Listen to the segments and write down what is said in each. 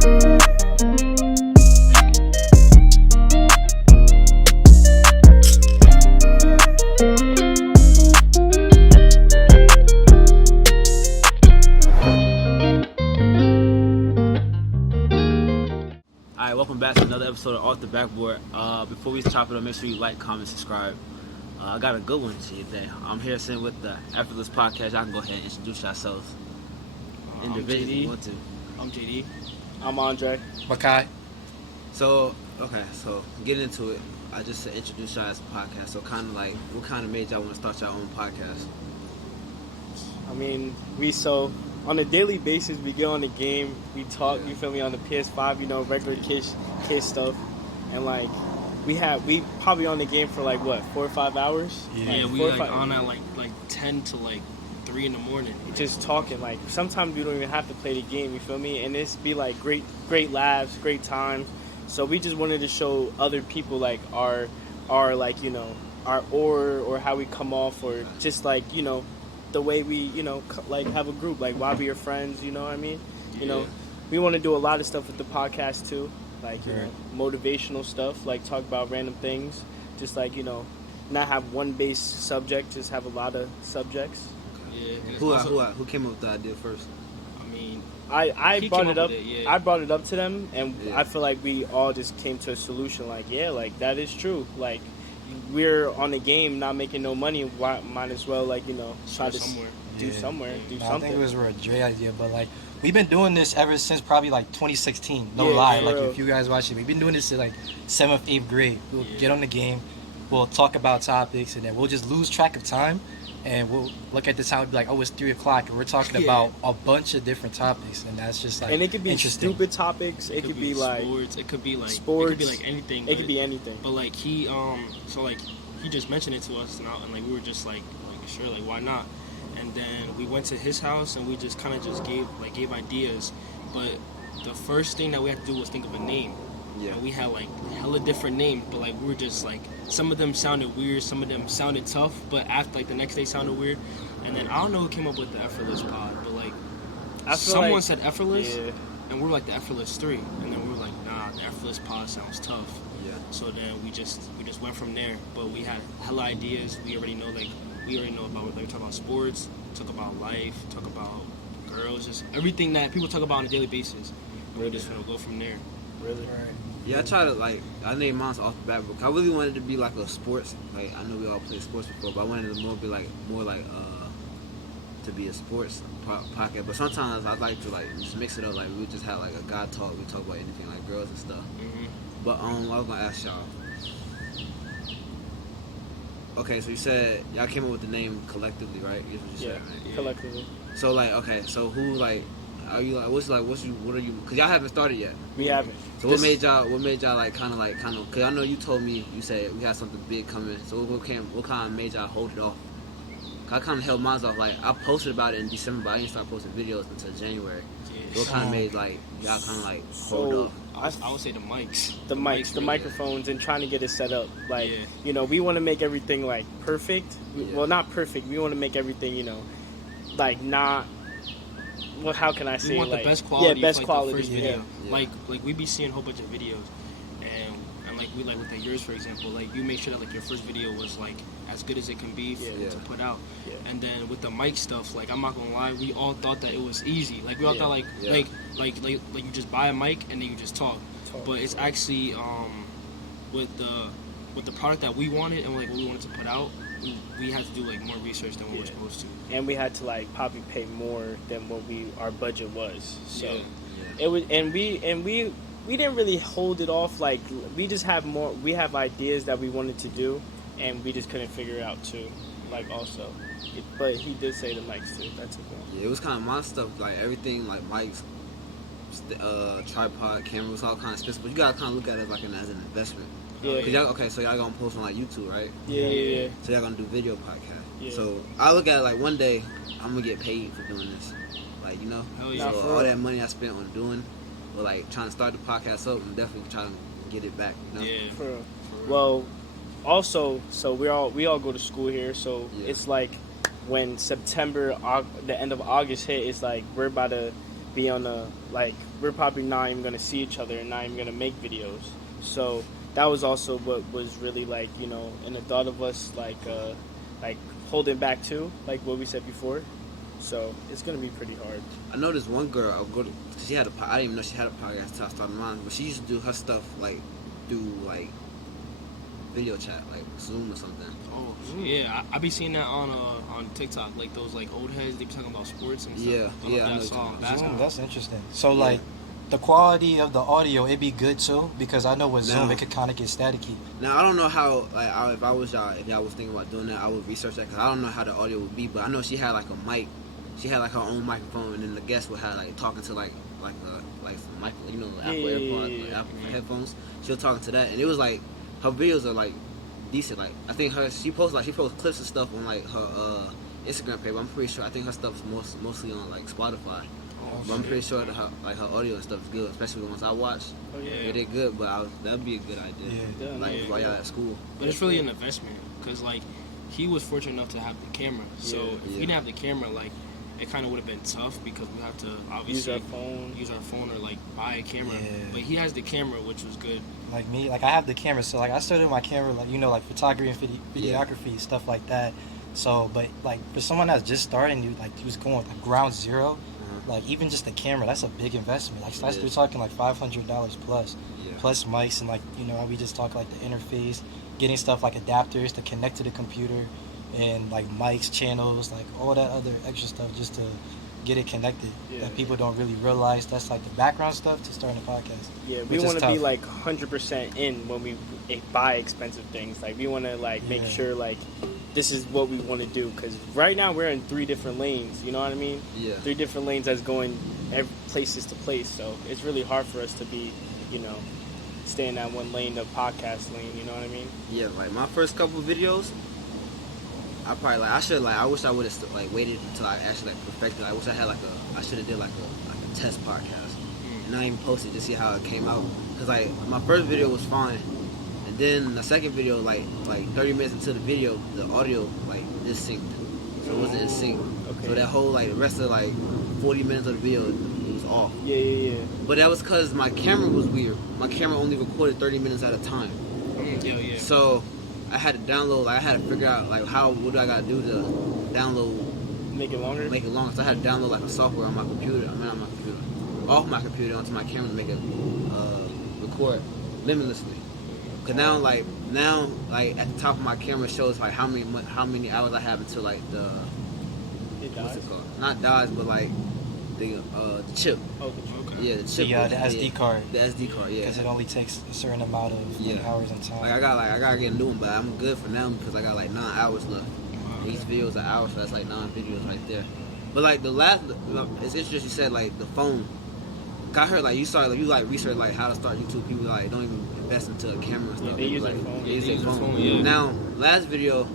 Welcome back to another episode of Off the Backboard. Before we chop it up, make sure you like, comment, subscribe. I got a good one to you today. I'm here sitting with the Effortless Podcast. Y'all can go ahead and introduce yourselves individually. I'm JD. I'm Andre. Makai. So getting into it, I just said introduce y'all as a podcast. So kind of like, what kind of made y'all want to start your own podcast? I mean, on a daily basis, we get on the game, we talk, you feel me, on the PS5, regular kid stuff. And, like, we probably on the game for, 4 or 5 hours? Yeah, we, on at, 10 to, 3 in the morning. Just talking. Sometimes we don't even have to play the game, you feel me? And it's be, great laughs, great time. So we just wanted to show other people, our aura or how we come off, or just, the way we, have a group, why we are friends, you know what I mean? Yeah. We want to do a lot of stuff with the podcast, too. Motivational stuff, talk about random things. Just, not have one base subject, just have a lot of subjects. Yeah. Who came up with the idea first? I mean, I brought it up. Yeah. I brought it up to them, and yeah. I feel like we all just came to a solution. That is true. We're on the game, not making no money. Why, might as well, try to do somewhere, do something. I think it was a Dre idea, but we've been doing this ever since probably 2016. No Yeah, lie. yeah. If you guys watch it, we've been doing this in 7th, 8th grade. We'll get on the game, we'll talk about topics, and then we'll just lose track of time. And we'll look at the time and be like, oh, it's 3 o'clock, and we're talking about a bunch of different topics, and that's just and it could be stupid topics. It could be sports. It could be sports. It could be anything. It could be anything. But he he just mentioned it to us, and we were just sure, why not? And then we went to his house, and we just kind of just gave ideas. But the first thing that we had to do was think of a name. Yeah. And we had hella different names, but we were just some of them sounded weird, some of them sounded tough, but after the next day sounded weird. And then I don't know who came up with the Effortless Pod, but someone said Effortless, yeah. And we were the Effortless 3, and then we were nah, the Effortless Pod sounds tough. Yeah. So then we just went from there. But we had hella ideas. We already know about talk about sports, talk about life, talk about girls, just everything that people talk about on a daily basis. And we just gonna go from there. Really? Right. Yeah, I try to I named mine off the bat book. I really wanted to be a sports. I know we all played sports before, but I wanted it to more to be a sports podcast. But sometimes I'd like to just mix it up. We would just have a guy talk. We talk about anything girls and stuff. Mm-hmm. But I was gonna ask y'all. Okay, so you said y'all came up with the name collectively, right? Is what you said, right? Yeah. Collectively. So okay, so who are you what are you? Cause y'all haven't started yet. We haven't. So what made y'all kind of? Cause I know you told me, you said we had something big coming. So what kind of made y'all hold it off? Cause I kind of held mine off. I posted about it in December, but I didn't start posting videos until January. Yeah. So what kind of made y'all kind of hold off? I would say the mics. The microphones, and trying to get it set up. We want to make everything perfect. Well, not perfect. We want to make everything, not. Well, how can I say? We want the best quality. Yeah, best quality. The first video. Yeah. We be seeing a whole bunch of videos, and we with yours, for example. You make sure that your first video was as good as it can be to put out. Yeah. And then with the mic stuff, I'm not gonna lie, we all thought that it was easy. We all thought you just buy a mic and then you just talk. But it's actually with the product that we wanted and what we wanted to put out, we had to do more research than we were supposed to. And we had to probably pay more than what our budget was. So yeah. It was, and we didn't really hold it off. We just have more. We have ideas that we wanted to do, and we just couldn't figure it out too. Also, but he did say the mics too. That's a point. Yeah, it was kind of my stuff. Everything mics, tripod, cameras, all kind of expensive. But you gotta kind of look at it as an investment. Yeah. Cause so y'all gonna post on YouTube, right? Yeah. So y'all gonna do video podcast. Yeah. So I look at it one day I'm gonna get paid for doing this. Hell yeah. So all that money I spent on doing, or trying to start the podcast up, I'm definitely trying to get it back. Yeah. For real. Well, also, so we all go to school here. So it's when September, the end of August hit, it's we're about to be on a, like, we're probably not even gonna see each other and not even gonna make videos. So that was also what was really like, you know, in the thought of us like holding back too, like what we said before. So it's gonna be pretty hard. I know this one girl. She had I didn't even know she had a podcast until I started mine. But she used to do her stuff like through like video chat, like Zoom or something. Oh yeah, I be seeing that on TikTok, like those like old heads. They be talking about sports and stuff. Yeah. Zoom, that's interesting. So like the quality of the audio, it'd be good too, because I know with Zoom it could kind of get staticky. Now I don't know how if I was y'all, if y'all was thinking about doing that, I would research that because I don't know how the audio would be. But I know she had like a mic. She had like her own microphone, and then the guest would have like talking to like some mic, you know, Apple AirPods, like Apple headphones. She was talking to that, and it was like her videos are like decent. Like I think she posts clips and stuff on like her Instagram page. But I'm pretty sure I think her stuff's mostly on like Spotify. But I'm pretty sure that her audio and stuff is good, especially the ones I watch. Oh yeah, yeah, they're good. But that'd be a good idea. Yeah. Like while y'all at school. But it's really an investment because like he was fortunate enough to have the camera. So if we didn't have the camera, like it kind of would have been tough because we have to obviously use our phone or like buy a camera. Yeah. But he has the camera, which was good. Like me, like I have the camera, so like I started my camera, like, you know, like photography and videography, stuff like that. So, but like for someone that's just starting, like he was going with like ground zero, like even just the camera, that's a big investment. Like we're talking like $500 plus, plus mics and like, you know, we just talk like the interface, getting stuff like adapters to connect to the computer, and like mics, channels, like all that other extra stuff just to get it connected that people don't really realize. That's like the background stuff to starting a podcast. Yeah, we want to be like 100% in when we buy expensive things. Like we want to like make sure like this is what we want to do, because right now we're in 3 different lanes. You know what I mean? Yeah. 3 different lanes that's going places to place. So it's really hard for us to be, you know, stay in that one lane, the podcast lane. You know what I mean? Yeah, like my first couple videos, I wish I would have like waited until I actually like perfected. I wish I had I should have did like a test podcast and not even posted to see how it came out. Cause like my first video was fine, and then the second video, like 30 minutes into the video, the audio like just synced, so it wasn't in sync. Okay. So that whole like the rest of like 40 minutes of the video was off. Yeah. But that was cause my camera was weird. My camera only recorded 30 minutes at a time. Yeah. So I had to download, like I had to figure out like what do I gotta do to download, make it longer. So I had to download like a software on my computer. Off my computer onto my camera to make it record limitlessly. Cause now at the top of my camera shows like how many hours I have until like the what's it called? Not dies, but like the chip. Oh, the chip. Yeah, the chip. The SD card. The SD card, yeah. Because it only takes a certain amount of like, hours and time. Like I gotta get a new one, but I'm good for now because I got like 9 hours left. Each video is an hour, so that's like 9 videos right there. But like it's interesting you said like the phone. I heard like you research like how to start YouTube. People like don't even invest into a camera and stuff. They use like, their phone. They use their phone. Yeah. Now last video,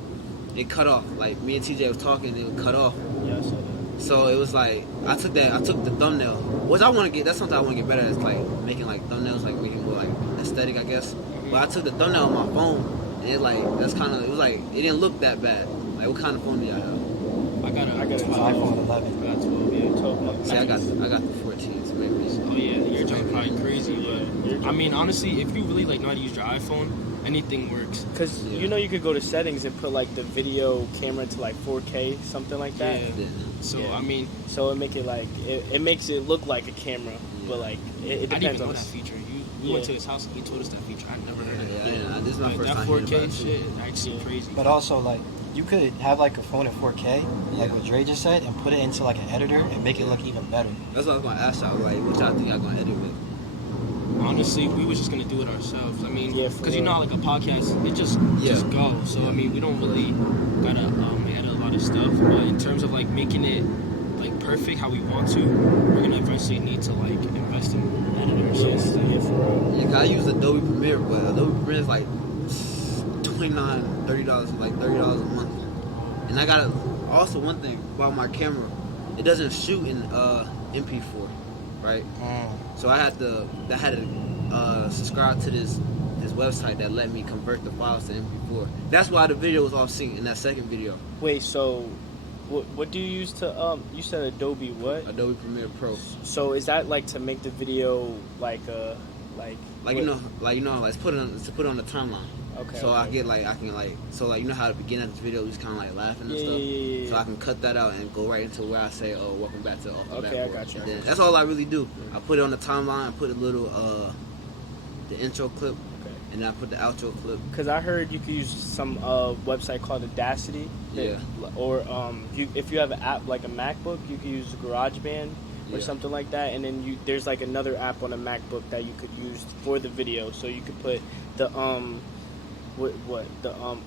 it cut off. Like me and TJ was talking, it would cut off. Yeah, I saw that. So it was like I took the thumbnail, which I want to get. That's something I want to get better at. Is like making like thumbnails, like making more like aesthetic, I guess. But I took the thumbnail on my phone, and it was like it didn't look that bad. Like what kind of phone do y'all have? I got an iPhone 11. I got 12. Yeah, 12. See, I got the 14. So maybe. Oh yeah, you're talking probably crazy, but I mean honestly, if you really like know how to use your iPhone, anything works. Because you know you could go to settings and put like the video camera to like 4K, something like that. Yeah. So I mean, so it make it like it makes it look like a camera, but like it depends I didn't even on know that feature. We went to his house and he told us that feature. I never heard of it. Yeah, this is my first that time 4K shit is actually crazy. But also like you could have like a phone in 4K, like what Dre just said, and put it into like an editor and make it look even better. That's what I was gonna ask y'all. Like, what y'all think y'all gonna edit with? Honestly, we was just gonna do it ourselves. I mean, Yeah, because you know, like a podcast, it just go. So I mean, we don't really gotta edit a lot of stuff. But in terms of like making it like perfect how we want to, we're gonna eventually need to like invest in editors. Yeah, I use Adobe Premiere, but Adobe Premiere is like $29, $30, like $30 a month. And I gotta also one thing about my camera, it doesn't shoot in MP4, right? So I had to subscribe to this website that let me convert the files to MP4. That's why the video was off sync in that second video. Wait, so What do you use to you said Adobe what? Adobe Premiere Pro. So is that like to make the video like it's put on the timeline. Okay. So okay. I can you know how at the beginning of this video we just kind of like laughing and stuff. Yeah. So I can cut that out and go right into where I say, "Oh, welcome back to Off the Okay, Backboard." I got you. And then that's all I really do. I put it on the timeline. I put a little the intro clip, and then I put the outro clip. Because I heard you could use some website called Audacity. Yeah. Or if you have an app like a MacBook, you could use GarageBand or something like that. And then there's like another app on a MacBook that you could use for the video. So you could put the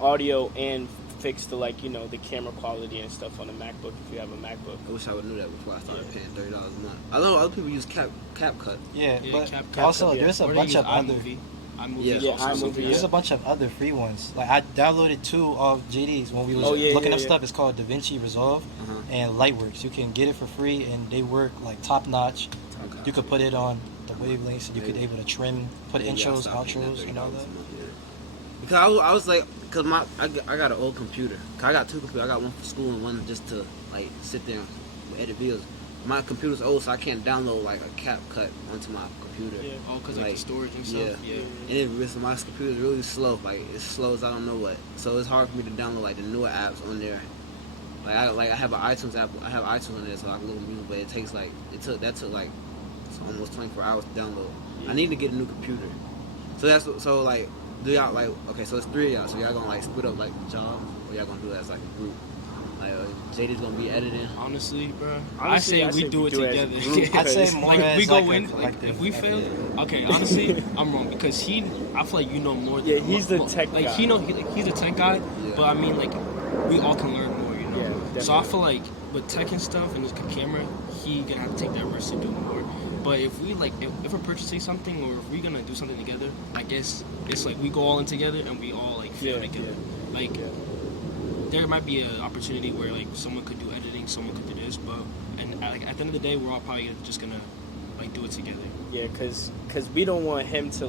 audio and fix the the camera quality and stuff on a MacBook if you have a MacBook. I wish I would have knew that before I started paying $30 a month. I know other people use CapCut. Yeah, but CapCut, also there's a Or they bunch use of other. iMovie. iMovie Yeah. is Yeah, also iMovie, something yeah. There's a bunch of other free ones. Like I downloaded 2 of JD's when we was looking up stuff. It's called DaVinci Resolve and Lightworks. You can get it for free and they work like top notch. Okay. You could put it on the wavelengths and you could able to trim, put intros, outros, and all that. Because I was like, I got an old computer. I got 2 computers. I got one for school and one just to like sit there and edit videos. My computer's old, so I can't download like a CapCut onto my computer. Yeah. Oh, because like the storage and stuff. Yeah. And my computer's really slow. Like it's slow as I don't know what. So it's hard for me to download like the newer apps on there. I have an iTunes app. I have iTunes on there, so I can load music. But it takes that took almost 24 hours to download. Yeah. I need to get a new computer. So like. Do y'all like okay? So it's 3 of y'all. So y'all gonna like split up like jobs, or y'all gonna do that as like a group? Like JD's gonna be editing. Honestly, bro, Honestly, I say we do it together. as a group, I'd say more like as we go like in, a like collective if we fail, effort. okay. Honestly, I'm wrong because I feel like you know more. Yeah, he's the tech like, guy. He's a tech guy, but I mean, like we all can learn more, you know. Yeah, so I definitely. feel like with tech and stuff and his camera, he gonna have to take that risk to do more. But if we if we're purchasing something or if we're gonna do something together, I guess it's like we go all in together and we all like fail together. Like there might be an opportunity where like someone could do editing, someone could do this, but like at the end of the day, we're all probably just gonna like do it together. Yeah, because we don't want him to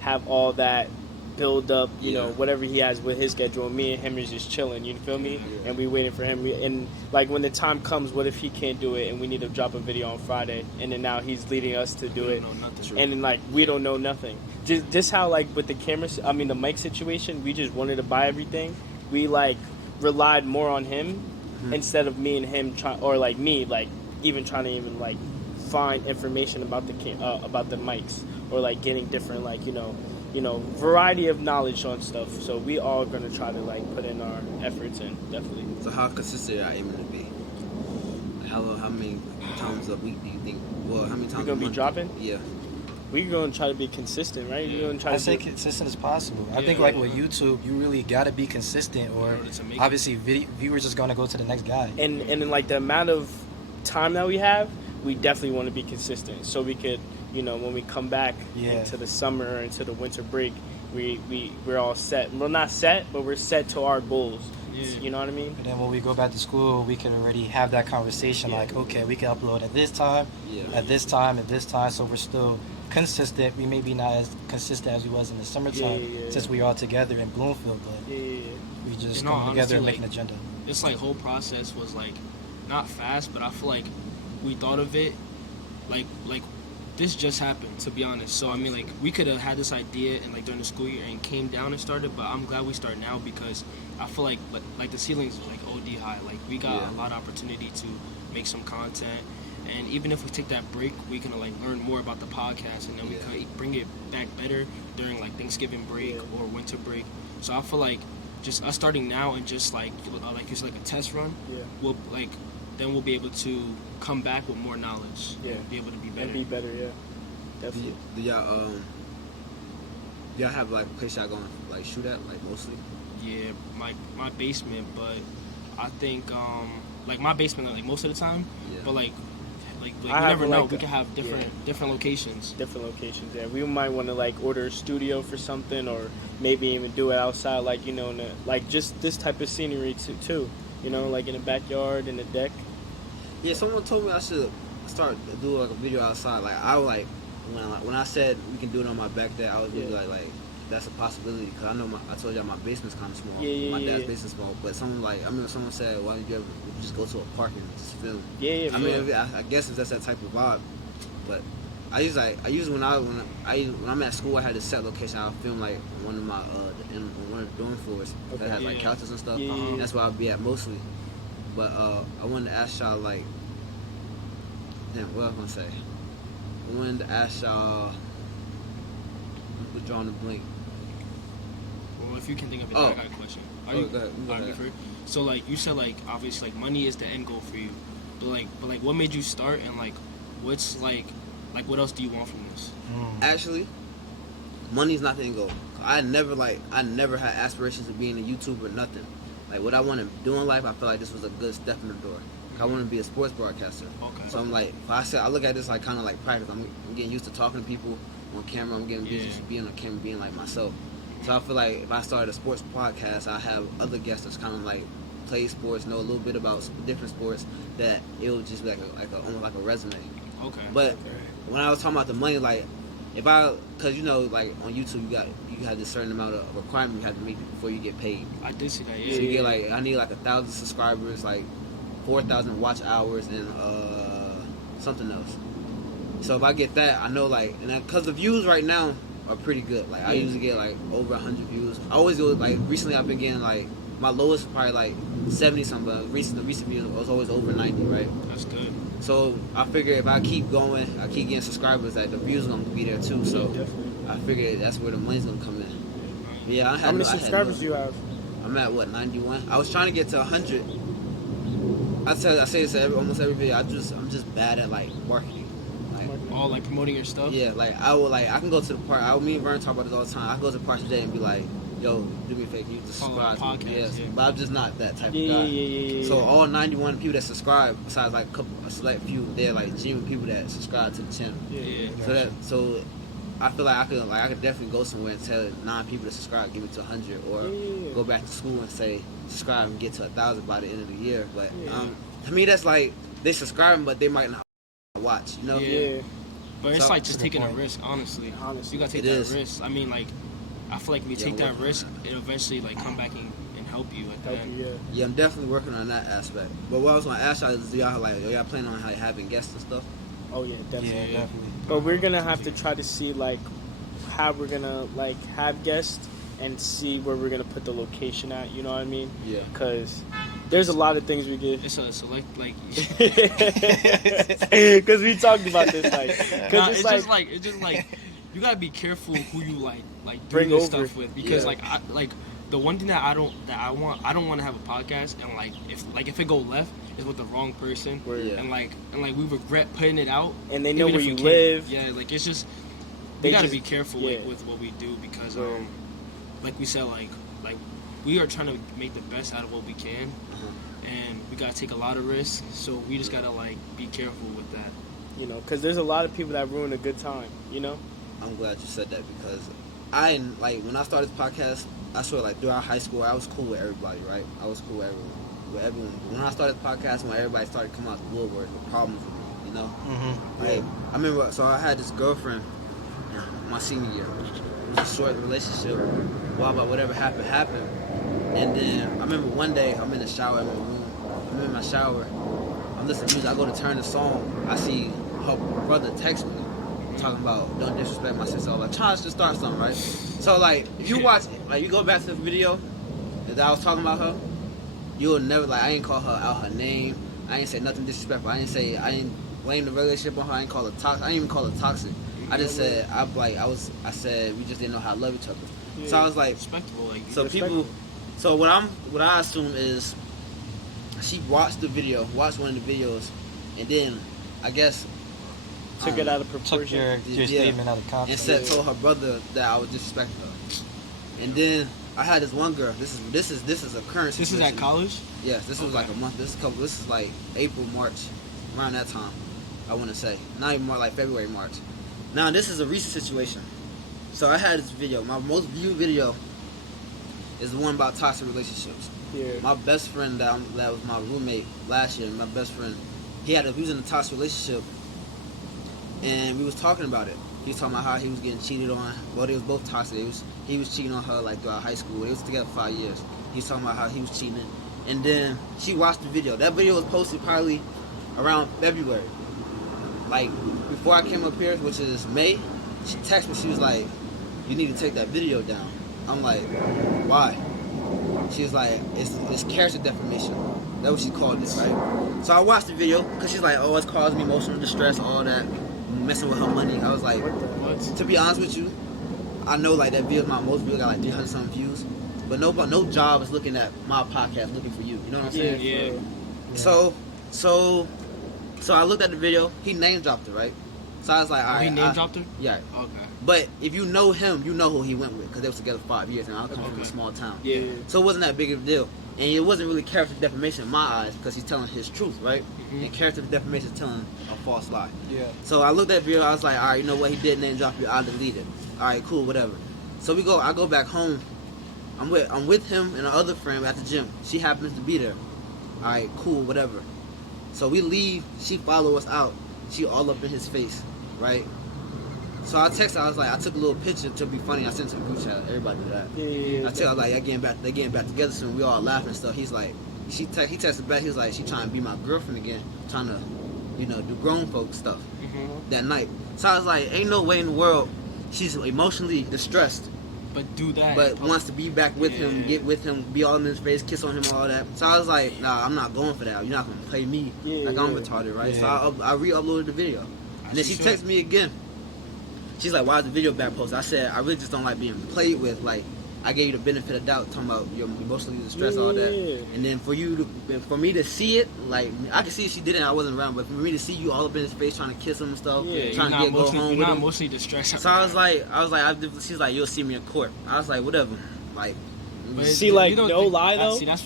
have all that build up, you know, whatever he has with his schedule. Me and him is just chilling, you feel me? Yeah. And we waiting for him. And like when the time comes, what if he can't do it and we need to drop a video on Friday, and then now he's leading us to do it, and then like we don't know nothing. Just how like with the the mic situation, we just wanted to buy everything. We like relied more on him instead of me and him even trying to find information about the mics or like getting different variety of knowledge on stuff. So we all gonna try to put in our efforts in, definitely. So how consistent are you aiming to be? How many times a week do you think? Well, how many times? We're gonna be dropping? Yeah. We're gonna try to be consistent, right? We're gonna try I to say be consistent as possible. I Yeah, think with YouTube, you really gotta be consistent, or obviously viewers just gonna go to the next guy. and in the amount of time that we have, we definitely want to be consistent, so we could, when we come back into the summer or into the winter break, we're all set. We're not set, but we're set to our goals. Yeah. You know what I mean? And then when we go back to school, we can already have that conversation. Like, okay, we can upload at this time, at this time, at this time. So we're still consistent. We may be not as consistent as we was in the summertime since we all together in Bloomfield, but we just come together and make an agenda. This whole process was not fast, but I feel like we thought of it like this just happened, to be honest. So I mean, we could have had this idea and during the school year and came down and started, but I'm glad we start now because I feel like the ceilings are OD high. We got a lot of opportunity to make some content, and even if we take that break, we can learn more about the podcast, and then we can bring it back better during Thanksgiving break or winter break. So I feel like just us starting now and just it's a test run. We'll then we'll be able to come back with more knowledge. And be able to be better. And be better, definitely. Do y'all have a place y'all gonna shoot at mostly? Yeah, my basement, but I think my basement most of the time. Yeah. But you never know. We could have different locations. Different locations. Yeah, we might want to order a studio for something, or maybe even do it outside, in just this type of scenery too. In the backyard, in the deck. Yeah, someone told me I should start doing a video outside. When I said we can do it on my back deck, I was really that's a possibility. Cause I know I told y'all my basement's kind of small. Yeah, my yeah, dad's yeah. basement's small. But I remember someone said, "Why did you ever just go to a park and just film?" Yeah. I mean, I guess it's just that type of vibe. But I usually when I'm at school, I had a set location. I'll film like one of my in one of the dorm floors that has like couches and stuff. Yeah. That's where I'll be at mostly. But I wanted to ask y'all like, damn, what I was gonna say. I wanted to ask y'all. I'm drawing a blank. Well, if you can think of it, Oh. I got a question. Go ahead. Alright, so like you said, like obviously like money is the end goal for you, but like what made you start, and like what's like what else do you want from this? Actually, money's not the end goal. I never had aspirations of being a YouTuber or nothing. Like what I want to do in life, I feel like this was a good step in the door. I want to be a sports broadcaster. Okay. So I'm like, I look at this like kind of like practice. I'm getting used to talking to people on camera. I'm getting used to being on camera, being like myself. So I feel like if I started a sports podcast, I have other guests that's kind of like play sports, know a little bit about different sports. That it would just be almost like a resume. Okay. But when I was talking about the money, like because like on YouTube you have this certain amount of requirement you have to meet before you get paid. I did see that. So Yeah. you get like I need like 1,000 subscribers, like 4,000 watch hours, and something else. So if I get that, I know like, and because the views right now are pretty good. Like I usually get like over 100 views. I always go like recently I've been getting like my lowest was probably like 70 something. But the recent views was always over 90, right? That's good. So I figure if I keep going, I keep getting subscribers, that the views gonna be there too. So I figure that's where the money's gonna come in. Yeah, How many subscribers do you have? I'm at 91. I was trying to get to 100. I say this almost every video. I'm just bad at like marketing. Oh, like promoting your stuff? Yeah, like I can go to the park. Me and Vern talk about this all the time. I can go to the park today and be like, "Yo, do me a favor, you just subscribe." Podcast, yeah. But I'm just not that type of guy. Yeah. So all 91 people that subscribe, besides like a select few, they're like genuine people that subscribe to the channel. Yeah. So I feel like I could definitely go somewhere and tell 9 people to subscribe, give it to 100, or go back to school and say subscribe and get to 1,000 by the end of the year. But to me, that's like they subscribing, but they might not watch. You know? Yeah. But it's like just taking a risk, honestly. You gotta take that risk. I mean, like, I feel like if you take that risk, it'll eventually like come back and help you at the end. Yeah, I'm definitely working on that aspect. But what I was gonna ask y'all is, do y'all planning on having guests and stuff? Oh yeah, definitely. Yeah. But we're gonna have to try to see like how we're gonna like have guests and see where we're gonna put the location at. You know what I mean? Yeah. Because there's a lot of things we get. It's a select like. Because we talked about this, like, it's just like you gotta be careful who you like Bring doing this over. stuff with, because like the one thing that I don't want to have a podcast, and like if it go left is with the wrong person, and like we regret putting it out, and they know even where if you we live. can't. Yeah, like it's just They we gotta just- be careful with what we do, because like we said, like we are trying to make the best out of what we can, and we gotta take a lot of risks. So we just gotta like be careful with that. You know, because there's a lot of people that ruin a good time. You know. I'm glad you said that, because when I started this podcast, I swear like throughout high school I was cool with everybody, right? I was cool with everyone. When I started the podcast, when everybody started coming out the woodwork with problems with me, you know? Like I remember, so I had this girlfriend my senior year. It was a short relationship. Blah blah, whatever happened. And then I remember one day I'm in the shower in my room. I'm in my shower. I'm listening to music. I go to turn the song. I see her brother text me talking about don't disrespect my sister. I'm like, trying to start something, right? So like, if you watch, like, you go back to the video that I was talking about her, you'll never I ain't call her out her name. I ain't say nothing disrespectful. I ain't blame the relationship on her. I ain't call her toxic. I ain't even call her toxic. I just said I said we just didn't know how to love each other. Yeah. So I was like, Respectable, like so people. So what I assume is she watched one of the videos, and then I guess Took it out of Took proportion. your statement out of context. and told her brother that I was disrespecting her. And then I had this one girl. This is a current situation. This is at college? Yes, this was like a month. This is like April, March, around that time. I want to say not even more like February, March. Now this is a recent situation. So I had this video. My most viewed video is the one about toxic relationships. Yeah. My best friend that was my roommate last year. My best friend, he was in a toxic relationship, and we was talking about it. He was talking about how he was getting cheated on. Well, they was both toxic. He was cheating on her like throughout high school. They was together for 5 years. He was talking about how he was cheating. And then she watched the video. That video was posted probably around February. Like, before I came up here, which is May, she texted me. She was like, you need to take that video down. I'm like, why? She was like, it's character defamation. That's what she called it, right? So I watched the video because she's like, oh, it's causing me emotional distress, all that, messing with her money. I was like, What? To be honest with you, I know like that video is my most views, got like 300 something views, but no job is looking at my podcast looking for you. You know what I'm saying? Yeah. So I looked at the video. He name dropped it, right? So I was like, all right. He name dropped her? Yeah. Okay. But if you know him, you know who he went with because they was together 5 years, and I come from a small town. Yeah. So it wasn't that big of a deal, and it wasn't really character defamation in my eyes because he's telling his truth, right? Mm-hmm. And character defamation is telling a false lie. Yeah. So I looked at the video. I was like, all right, you know what? He did name drop you. I'll delete it. All right, cool, whatever. So I go back home. I'm with him and our other friend at the gym. She happens to be there. All right, cool, whatever. So we leave. She follow us out. She all up in his face, right? So I texted her. I was like, I took a little picture to be funny. I sent it to the group chat. Everybody did that. Yeah. I tell her like, they getting back together soon. We all laughing and stuff. He's like, he texted back. He was like, she trying to be my girlfriend again, trying to, do grown folk stuff that night. So I was like, ain't no way in the world she's emotionally distressed, But do that. but wants to be back with him, get with him, be all in his face, kiss on him, all that. So I was like, nah, I'm not going for that. You're not gonna play me like I'm retarded, right? Yeah. So I re-uploaded the video, and then she texted me again. She's like, why is the video back posted? I said, I really just don't like being played with. Like, I gave you the benefit of doubt, talking about you're emotionally distressed, all that. And then for me to see it, like, I could see she did it, I wasn't around, but for me to see you all up in his face trying to kiss him and stuff, trying to go home you're with not him. emotionally distressed. So I was like, she's like, you'll see me in court. I was like, whatever. Like, But See, like, you don't no lie, though? See, that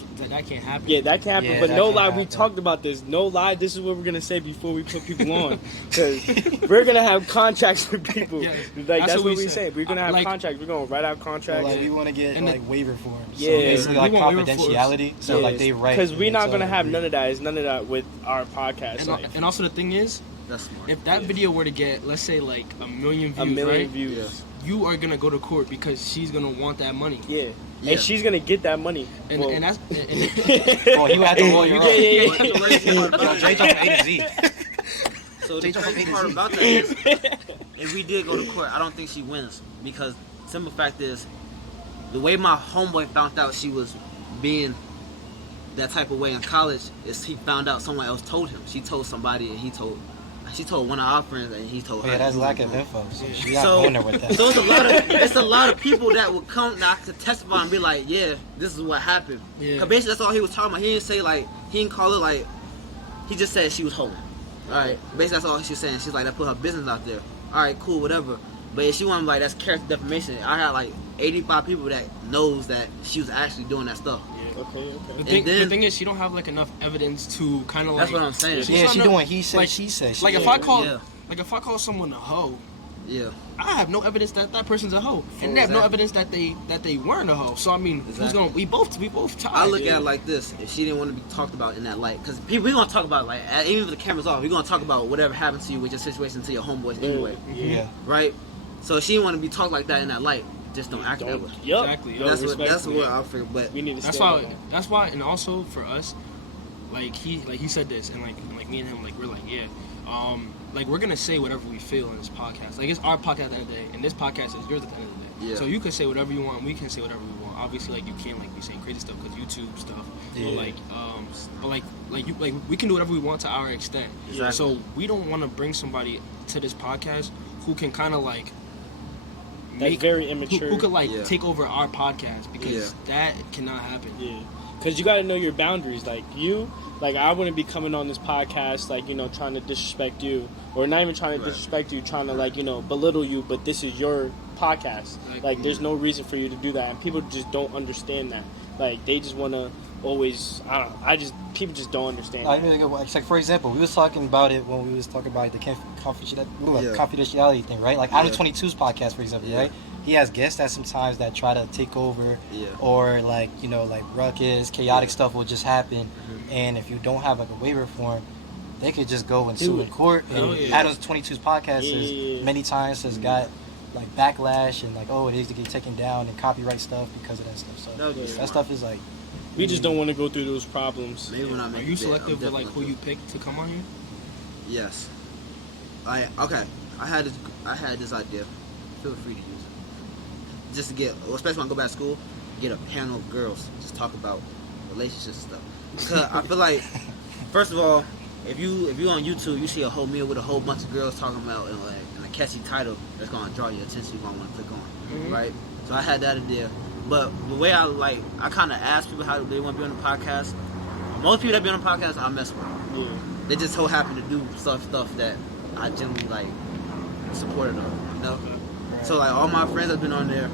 can't happen. Yeah, that can happen. Yeah, but that no can lie, we happen. talked about this. No lie, this is what we're gonna say before we put people on, because we're gonna have contracts with people. Yeah, Like that's what we said. say. We're gonna have Like- contracts. We're gonna write out contracts. Like we want to get And like waiver forms. Yeah. So basically like We want waiver forms. confidentiality. So like they write. because we're and not it's gonna all have agreed. none of that. It's none of that with our podcast. And, Like, and also the thing is, that's smart. if that video were to get, let's say, like 1 million views, a million right? views. You are gonna go to court because she's gonna want that money. Yeah. Yeah. And she's gonna get that money. And, Well, and that's Oh, you had to lawyer up. Yeah. Yo, Jay jumped from A to Z. So the They jump from crazy A to part Z. about that is, if we did go to court, I don't think she wins because simple fact is, the way my homeboy found out she was being that type of way in college is he found out someone else told him. She told somebody and she told one of our friends and he told her. Yeah, that's lack of info. So she got So, going there with that. so it's a lot of people that would come now to testify and be like, yeah, this is what happened. Yeah. Cause basically that's all he was talking about. He didn't say like, he didn't call it like, he just said she was holding. Alright, basically that's all she's saying. She's like, that put her business out there. Alright, cool, whatever. But if she wanted like, that's character defamation. I got like 85 people that knows that she was actually doing that stuff. Okay. the thing is, she don't have like enough evidence to kind of like. That's what I'm saying. She's Yeah, not she enough- doing he said, like- she said. Like she if said. I call someone a hoe, Yeah. I have no evidence that that person's a hoe, and they have no evidence that they weren't a hoe. So I mean, who's Exactly. gonna? We both tied. I look at it like this: if she didn't want to be talked about in that light, because we're gonna talk about like even if the camera's off, we're gonna talk about whatever happened to you with your situation to your homeboys anyway, Yeah. right? So if she didn't want to be talked like that in that light, just don't act that way. Yep. Exactly. Yo, That's respectfully. what I feel. But We need to. That's stand why. on That's why, and also for us, like he said this, and like me and him, like we're like like we're gonna say whatever we feel in this podcast. Like it's our podcast at the end of the day, and this podcast is yours at the end of the day. Yeah. So you can say whatever you want, and we can say whatever we want. Obviously, like you can't like be saying crazy stuff because YouTube stuff. Yeah. But we can do whatever we want to our extent. Exactly. So we don't want to bring somebody to this podcast who can kind of like. That's very immature. Who could like Yeah. take over our podcast because that cannot happen. Yeah, because you got to know your boundaries. Like I wouldn't be coming on this podcast, like, trying to disrespect you, or not even trying to disrespect you, trying to like, belittle you. But this is your podcast. Exactly. Like, there's no reason for you to do that, and people just don't understand that. Like, they just want to always. I don't know. People just don't understand. I that. mean, like for example, we was talking about it when we was talking about the confidentiality thing, right? Like out of 22's podcast, for example, right? He has guests that sometimes that try to take over, or like like ruckus, chaotic stuff will just happen, and if you don't have like a waiver form, they could just go and sue in court. And Adams 22's podcast many times has got like backlash and like, it needs to get taken down and copyright stuff because of that stuff. So that stuff is like, we just don't want to go through those problems. Maybe when I make Are you selective with like who you pick to come on here? Yes. I had this idea. Feel free to use it. Just to get, especially when I go back to school, get a panel of girls, just talk about relationships and stuff. Because I feel like, first of all, if you on YouTube, you see a whole meal with a whole bunch of girls talking about and a catchy title that's gonna draw your attention. You're gonna want to click on, right? So I had that idea. But the way I kind of ask people how they want to be on the podcast. Most people that be on the podcast, I mess with. Yeah. They just so happen to do stuff that I generally like supported of, you know. Right. So like all my friends have been on there.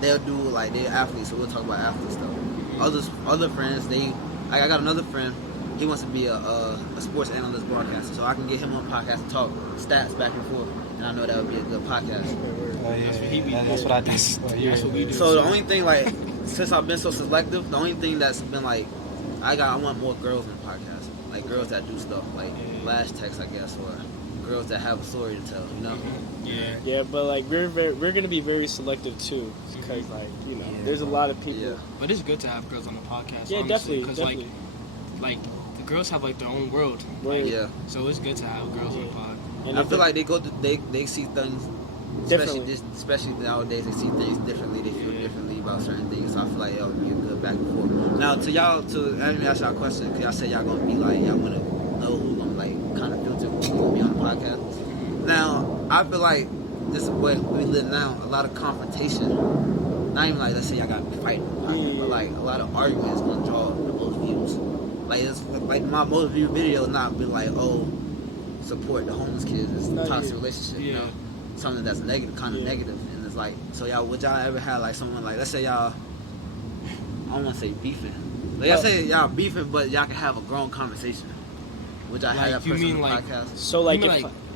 They'll do like they're athletes, so we'll talk about athlete stuff. Other friends, I got another friend. He wants to be a sports analyst broadcaster, so I can get him on podcast and talk stats back and forth, and I know that would be a good podcast. That's what I do. That's what we do. So the only thing, like, since I've been so selective, the only thing that's been like, I want more girls in the podcast, like girls that do stuff like flash text, I guess, or girls that have a story to tell, you know. Yeah, but like we're gonna be very selective too, because like there's a lot of people. Yeah. But it's good to have girls on the podcast. Yeah, honestly, definitely. Like the girls have like their own world. Right. Yeah. So it's good to have girls on the pod. And I feel like they see things differently. Especially nowadays, they see things differently. They feel differently about certain things. So I feel like it would be a good back and forth. Now, let me ask y'all a question, because y'all said y'all gonna be like, y'all wanna know who's gonna like kind of filter who's gonna be on the podcast. Now, I feel like this is where we live now. A lot of confrontation. Not even like, let's say y'all got fighting, but like a lot of arguments gonna draw the most views. Like it's like my most viewed video not be like, support the homeless kids. It's a toxic relationship, you know, something that's negative, kind of negative. And it's like, so would y'all ever have like someone like, let's say y'all, I don't want to say beefing. Like let's say y'all beefing, but y'all can have a grown conversation. Would y'all have that person on the podcast? So like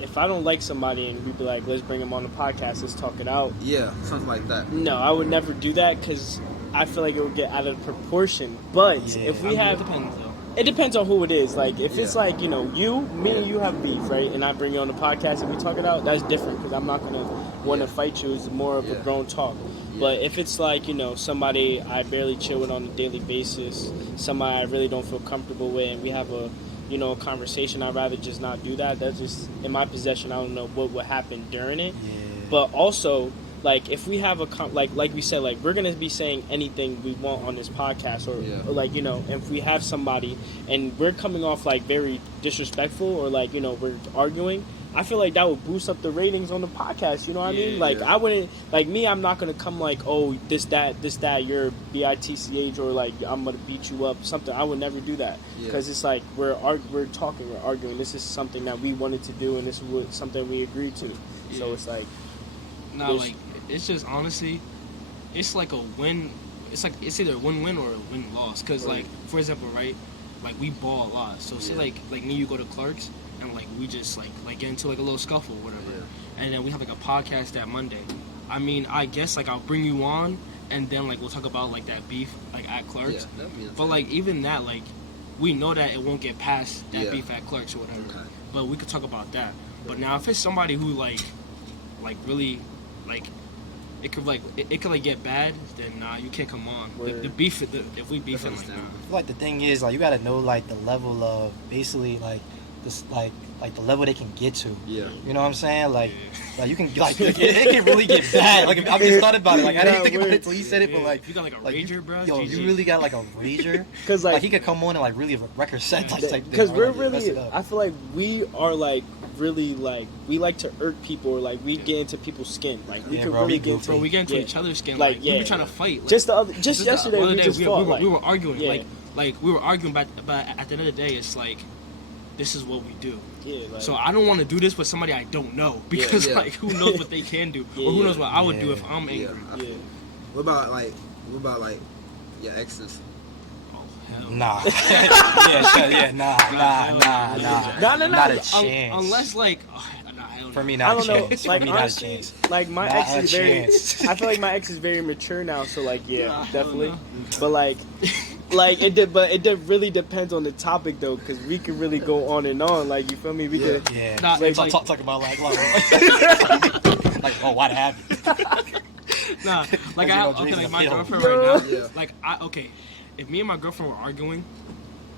if I don't like somebody and we'd be like, let's bring them on the podcast, let's talk it out. Yeah, something like that. No, I would never do that because I feel like it would get out of proportion. But if we have, it depends though. It depends on who it is. Like if it's like me and you have beef, right? And I bring you on the podcast and we talk it out. That's different because I'm not gonna want to fight you. It's more of a grown talk. Yeah. But if it's like somebody I barely chill with on a daily basis, somebody I really don't feel comfortable with, and we have a conversation, I'd rather just not do that. That's just in my possession. I don't know what would happen during it. Yeah. But also, like if we have like we said, like we're gonna be saying anything we want on this podcast, or like if we have somebody and we're coming off like very disrespectful, or like we're arguing, I feel like that would boost up the ratings on the podcast. You know what I mean? Like I wouldn't, like me, I'm not gonna come like, oh, this that you're bitch, or like I'm gonna beat you up, something. I would never do that because it's like we're talking, we're arguing. This is something that we wanted to do, and this is something we agreed to. Yeah. So it's like, it's just honestly, it's like a win. It's either a win-win or a win-loss. Cause like for example, right, like we ball a lot. So say like me, you go to Clark's. And like we just like get into like a little scuffle or whatever, and then we have like a podcast that Monday. I mean, I guess like I'll bring you on, and then like we'll talk about like that beef like at Clark's. But like even that, like we know that it won't get past that beef at Clark's or whatever. Okay. But we could talk about that. But now if it's somebody who like really like it could get bad, then nah, you can't come on. The beef, if we beefing like nah. I feel like the thing is like you gotta know like the level of basically like. This, like the level they can get to. Yeah. You know what I'm saying? Like you can like it can really get bad. Like I just thought about it. Like I didn't think about it until he said it, but like you got like a rager, bro. Yo, you really got like a rager. Because like he could come on and like really wreck her set type thing. Because we're really, I feel like we are like really like we like to irk people, or like we get into people's skin. Like we could really get into. Bro, we get into each other's skin. Like we were trying to fight. Like, just yesterday we just fought. We were arguing. Like we were arguing, but at the end of the day, it's like. This is what we do. Yeah, like, so I don't want to do this with somebody I don't know, because like who knows what they can do, or who knows what I would do if I'm angry. Yeah. What about like your exes? Oh hell. Nah. Nah. Not a chance. Unless like. For me, not a chance. Like, for me, honestly, not a chance. Like my ex is very. I feel like my ex is very mature now, so like definitely. But like, Like but it really depends on the topic though, because we can really go on and on. Like you feel me? We could. Yeah. Nah, like, talk about like oh, what happened? Nah, like like my girlfriend right now. Yeah. Like if me and my girlfriend were arguing,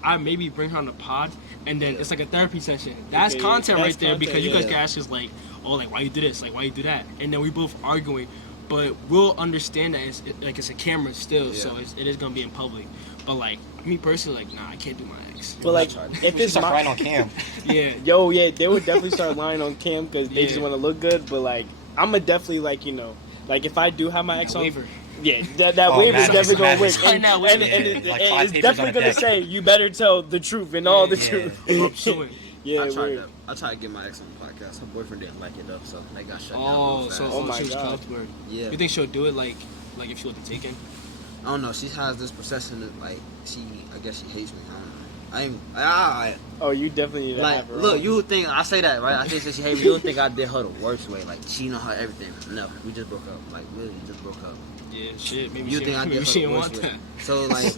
I maybe bring her on the pod, and then it's like a therapy session. That's content right there, because you guys can ask us like, oh, like why you do this, like why you do that, and then we both arguing, but we'll understand that it's a camera still, so it is gonna be in public. But like me personally, like nah, I can't do my ex. But like if it's lying on cam, they would definitely start lying on cam because they just want to look good. But like I'm definitely like like if I do have my ex on. Waiver. Yeah, that waiver is definitely going to work. Sign that And it's definitely going to say, you better tell the truth and all the truth. I tried to get my ex on the podcast. Her boyfriend didn't like it, though, so they got shut down. Oh my she was God. Yeah. You think she'll do it, like if she wasn't taken? I don't know. She has this perception that, like, I guess she hates me. I don't know. Oh, you definitely need to have her look, on. you would think, I say that, right? I think that she hates me. You would think I did her the worst way, like, cheating on her, everything. No, we just broke up. Like, really, just broke up. Yeah, shit. Maybe You she, think I maybe did she her the didn't want worst that. way. So, like,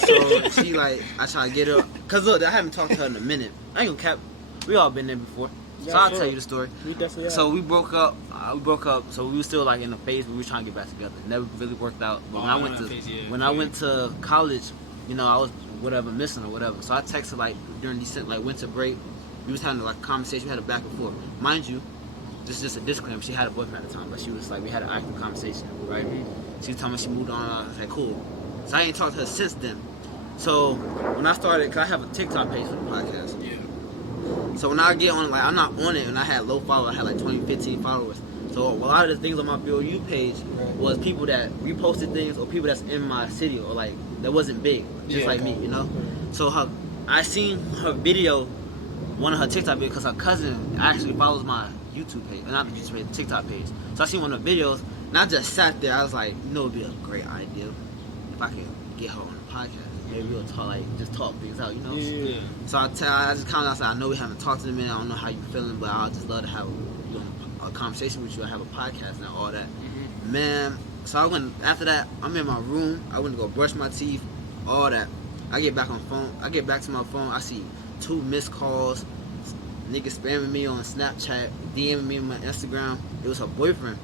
so she, like, I try to get her. Because, look, I haven't talked to her in a minute. I ain't gonna cap. We all been there before. So I'll tell you the story. We definitely have. So we broke up. So we were still like in the phase, but we were trying to get back together. Never really worked out. But when I went to college, I was missing or whatever. So I texted like during December, like winter break. We was having like a conversation. We had a back and forth. Mind you, this is just a disclaimer. She had a boyfriend at the time, but she was like we had an active conversation, right? She was telling me she moved on. I was like, cool. So I ain't talked to her since then. So when I started, cause I have a TikTok page for the podcast. Yeah. So when I get on, like, I'm not on it, and I had low followers. I had like 20, 15 followers. So a lot of the things on my Bill U page was people that reposted things or people that's in my city or like that wasn't big, just like me, So I seen her video, one of her TikTok videos, because her cousin actually follows my YouTube page, not the YouTube page, TikTok page. So I seen one of the videos, and I just sat there. I was like, it'd be a great idea if I could get her on the podcast. Maybe we'll talk, just talk things out, Yeah. So I just kind of said, I know we haven't talked in a minute. I don't know how you feeling, but I'd just love to have a conversation with you. I have a podcast and all that. Mm-hmm. Man, so after that, I'm in my room. I went to go brush my teeth, all that. I get back to my phone. I see 2 missed calls. Niggas spamming me on Snapchat, DMing me on my Instagram. It was her boyfriend.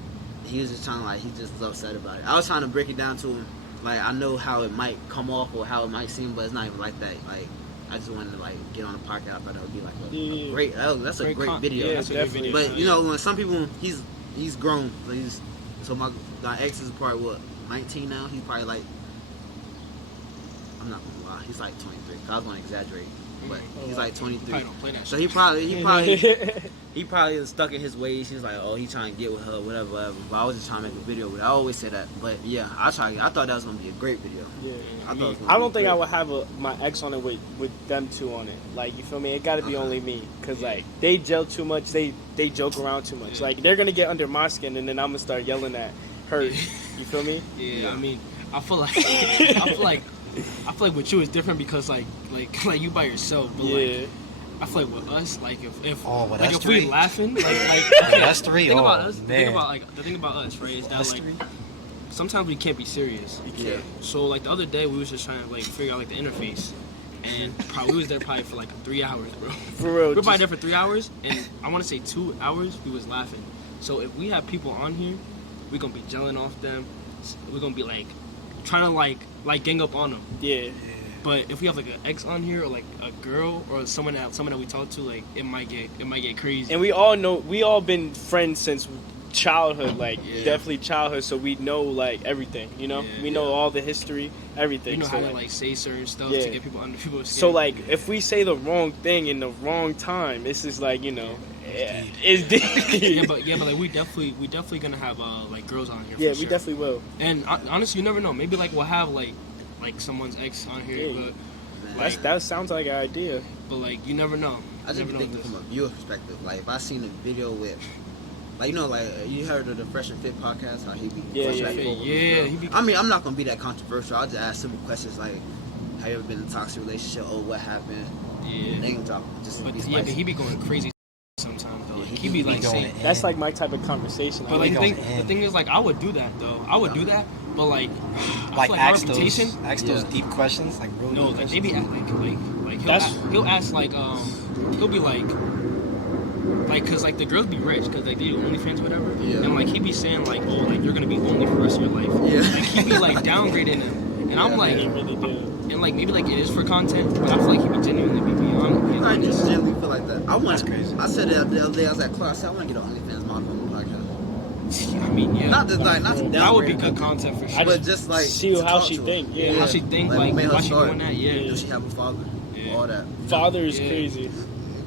He was just trying to, he just was upset about it. I was trying to break it down to him. Like, I know how it might come off or how it might seem, but it's not even like that. Like, I just wanted to, get on the podcast. I thought that would be, a great, that's a great video. Yeah, that's a great video. But, when some people, he's grown. So my ex is probably, 19 now? He's probably, I'm not going to lie, he's 23. I was going to exaggerate. But he's 23. Probably don't play that So shit. he probably is stuck in his ways. He's like, oh, he's trying to get with her, whatever. But I was just trying to make a video with it. I always say that. But yeah, I thought that was gonna be a great video. Yeah. I don't think I would have my ex on it with them 2 on it. Like, you feel me? It gotta be only me. Cause they gel too much. They joke around too much. Like, they're gonna get under my skin, and then I'm gonna start yelling at her. You feel me? Yeah. I mean, I feel like with you it's different because like you by yourself, but I feel like with us, if we laughing, that's 3. The thing about us, right, is that sometimes we can't be serious. Yeah. So the other day we was just trying to figure out the interface, and we was there probably for 3 hours, bro. For real. We were probably there for 3 hours, and I want to say 2 hours we was laughing. So if we have people on here, we gonna be gelling off them. We're gonna be trying to gang up on them. Yeah. But if we have an ex on here or a girl or someone that we talk to, it might get crazy. And we all been friends since childhood, definitely childhood. So we know everything, we know all the history, everything. We know how to say certain stuff to get people under people's skin. So if we say the wrong thing in the wrong time, it's just it's deep. but we definitely gonna have girls on here. Yeah, for we sure. definitely will. And honestly, you never know. Maybe we'll have someone's ex on here, but that sounds like an idea. But you never know. I just think from a viewer perspective. If I seen a video with, you heard of the Fresh and Fit podcast? How he be he be. I mean, I'm not gonna be that controversial. I'll just ask simple questions like, have you ever been in a toxic relationship? Oh, what happened? Yeah. Name drop. But he be going crazy sometimes though. He be saying that's my type of conversation. But the thing is, I would do that though. I would do that, but like ask reputation. those deep questions, like real No, deep like questions. maybe he'll ask like he'll be like cause like the girls be rich cause like they do OnlyFans or whatever, and like he be saying like, oh, like you're gonna be only for the rest of your life. Like he be like downgrading them, and I'm like, He really do. and like maybe like it is for content, but I feel like he be genuinely be beyond. I just genuinely feel like that. That's crazy. I said it the other day. I was at class. I said I want to get an OnlyFans model on the podcast. I mean, yeah, Not to That would be downgrade good her, content for sure. but just like see to how talk she to her. think. Yeah, How she think, like made her why she start. doing that? Yeah. Does she have a father? Yeah. All that. Father is Yeah. crazy.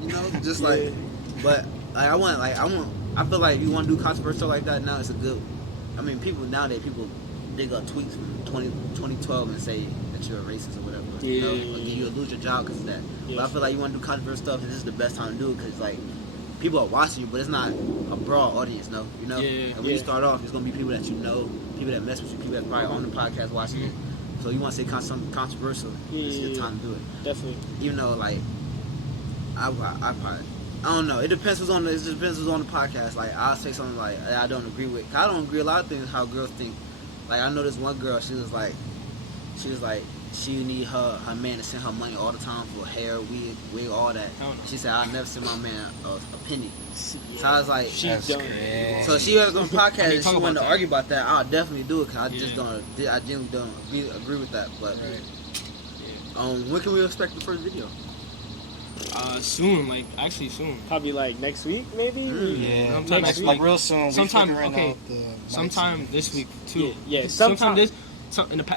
You know, just like, but like I feel like you want to do controversial like that now. It's a good. I mean, people nowadays dig up tweets from 2012 and say that you're a racist or whatever. You know, Yeah. or you lose your job because of that. Yeah. But I feel like you want to do controversial stuff, and this is the best time to do it because like people are watching you, but it's not a broad audience, no. You know, Yeah. and when you start off, it's gonna be people that you know, people that mess with you, people that probably on the podcast watching it. So you want to say something controversial, it's your time to do it. Definitely. Even though like I probably. I don't know. It depends who's on the. It just depends who's on the podcast. Like I'll say something like I don't agree with. I don't agree a lot of things how girls think. Like I know this one girl. She was like, she need her man to send her money all the time for hair, wig, all that. She said I'll never send my man a penny. So I was like, She's done. so she was on the podcast and talk she about wanted to that. argue about that. I'll definitely do it because I Yeah. genuinely don't agree with that. But Yeah. when can we expect the first video? Soon, like actually soon. Probably like next week, maybe. Yeah, Sometime next next like real soon. Sometime- we figuring okay. out the Sometime nights this week too. Yeah, Sometime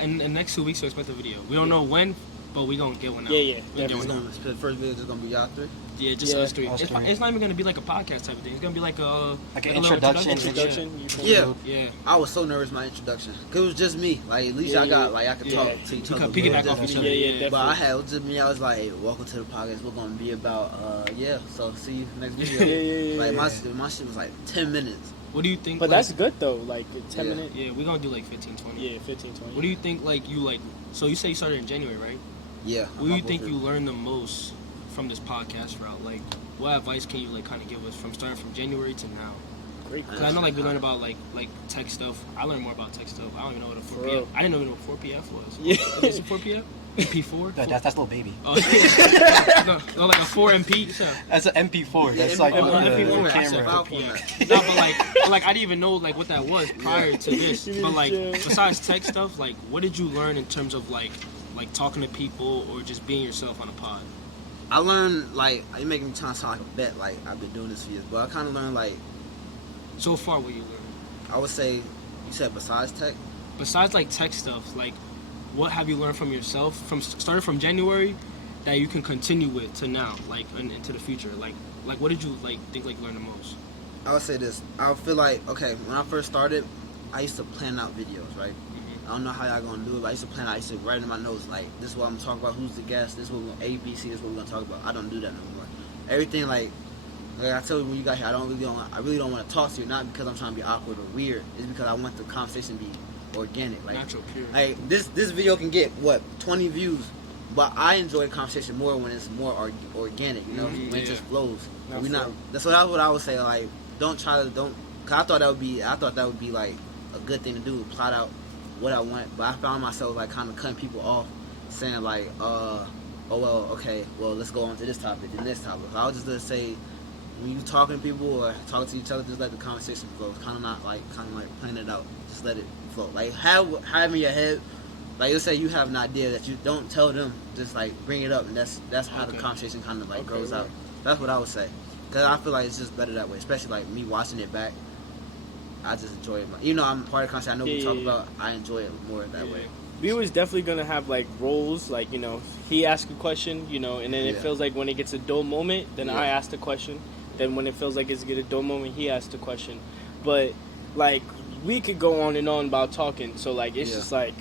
in the next 2 weeks to expect a video. We don't know when, but we gonna get one out. Yeah, We yeah, gonna get It's one gonna, out. the first video is just gonna be y'all three. Yeah, just Yeah. us three. Us three. It's not even gonna be like a podcast type of thing. It's gonna be like a Like an a little introduction. Introduction. You can Yeah. Yeah. I was so nervous my introduction because it was just me. Like at least Yeah, I got yeah. like I could Yeah. talk to each You other. can piggyback off each Yeah, other. yeah, Yeah. But I had it was just me. I was like, hey, welcome to the podcast. We're gonna be about So see you next video. Yeah. Like my shit was like 10 minutes. What do you think? But like, that's good though. Like 10 Yeah. minutes. Yeah, we're gonna do like 15, 20. Yeah, 15, 20. What do you think? Like you like? So you say you started in January, right? Yeah. What do you think you learned the most from this podcast route? Like, what advice can you like kind of give us from starting from January to now? Great. Cause I know like we learned about like tech stuff. I learned more about tech stuff. I don't even know what a For 4PF. real. I didn't even know what 4PF was. Yeah. Is it 4PF? MP4? That's little baby. Oh, yeah. no, like a 4MP. So. That's an MP4. Yeah, That's like MP4. the MP4. camera. Wow. No, but like I didn't even know like what that was prior to this. But like besides tech stuff, like what did you learn in terms of like talking to people or just being yourself on a pod? I learned like you making me sound like a bet. Like I've been doing this for years, but I kind of learned like So far, what you learned? I would say you said besides tech. Besides like tech stuff, like what have you learned from yourself from starting from January that you can continue with to now, like into the future? Like what did you like think like learn the most? I would say this. I feel like okay when I first started, I used to plan out videos, right? I don't know how y'all gonna do it, but I used to plan. I used to write in my notes like, "This is what I'm talking about. Who's the guest? This is what we're gonna A, B, C. This is what we're gonna talk about." I don't do that no more. Everything like I told you when you got here, I really don't want to talk to you. Not because I'm trying to be awkward or weird. It's because I want the conversation to be organic. Like, Natural, pure. like this video can get what 20 views, but I enjoy the conversation more when it's more organic. You know, Mhm, when it yeah. just flows. Not We not. flow. That's what I would say. Like, don't try to don't. Cause I thought that would be like a good thing to do. Plot out what I want, but I found myself like kind of cutting people off, saying like, oh well, okay, well let's go on to this topic and this topic. I was just gonna say, when you talking to people or talking to each other, just let the conversation flow. Kind of plan it out. Just let it flow. Like have in your head, like let's say you have an idea that you don't tell them, just like bring it up, and that's how the Okay. conversation kind of like Okay, grows right. out. That's what I would say, cause I feel like it's just better that way, especially like me watching it back. I just enjoy it. I'm part of the conversation. I know we Yeah, talk yeah, about. I enjoy it more that Yeah. way. We was definitely gonna have like roles, like he asked a question, and then it Yeah. feels like when it gets a dull moment, then Yeah. I ask the question. Then when it feels like it's get a dull moment, he asks the question. But like we could go on and on about talking, so like it's Yeah. just like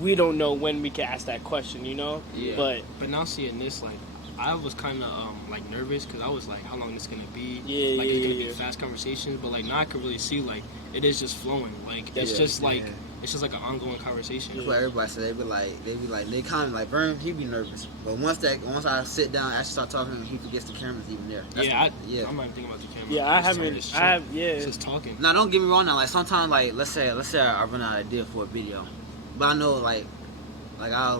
we don't know when we can ask that question, Yeah. But now seeing this, like, I was kind of like nervous because I was like, how long this gonna be? Yeah, like, it's gonna yeah. be fast conversations, but like now I can really see like it is just flowing. Like it's Yeah. just like Yeah. it's just like an ongoing conversation. That's what everybody said. They kind of like, Vern, he be nervous. But once I sit down, actually start talking, he forgets the camera's even there. I'm not thinking about the camera. Yeah, It's just talking. Now, don't get me wrong. Now, like sometimes, like let's say I run out of idea for a video, but I know like I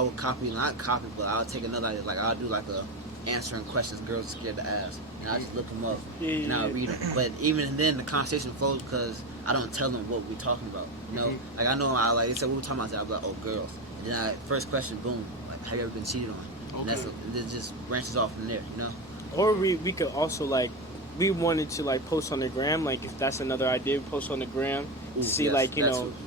will copy, not copy, but I'll take another idea. Like I'll do like a answering questions girls are scared to ask, and I just look them up and I'll read them. But even then, the conversation flows because I don't tell them what we're talking about. You know, like I know they said what we're talking about. I'll be like, oh, girls. And then first question, boom, like have you ever been cheated on? And it just branches off from there. You know. Or we could also like. We wanted to like post on the gram, like if that's another idea, post on the gram to see like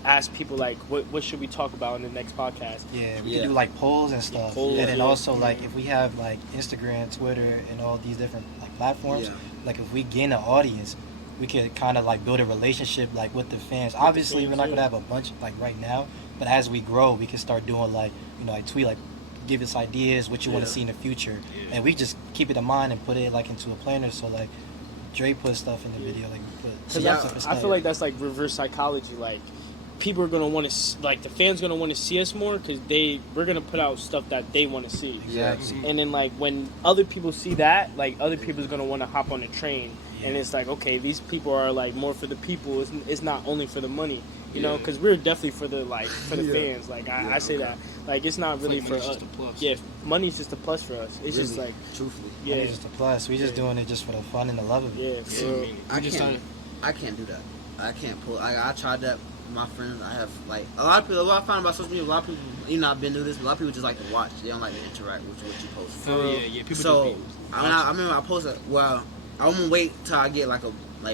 ask people like what should we talk about in the next podcast. Yeah, we can do like polls and stuff, and then also like if we have like Instagram, Twitter, and all these different like platforms, like if we gain an audience, we could kind of like build a relationship like with the fans. Obviously, we're not gonna have a bunch like right now, but as we grow, we can start doing like like tweet like. Give us ideas what you want to see in the future, and we just keep it in mind and put it like into a planner. So like Dre put stuff in the video, like I feel like that's like reverse psychology. Like people are gonna want to like the fans gonna want to see us more because we're gonna put out stuff that they want to see. Exactly. And then like when other people see that, like other people's gonna want to hop on the train, and it's like okay, these people are like more for the people. It's not only for the money. You know, because we're definitely for the fans. Like I say that, like it's not really for us. Yeah, money's just a plus for us. It's just like truthfully, money's just a plus. We just doing it just for the fun and the love of it. I can't do that. I can't pull. I tried that. My friends, I have like a lot of people. What I found about social media, a lot of people, I've been through this. But a lot of people just like to watch. They don't like to interact with what you post. People. So I remember I posted. Well, I'm gonna wait till I get like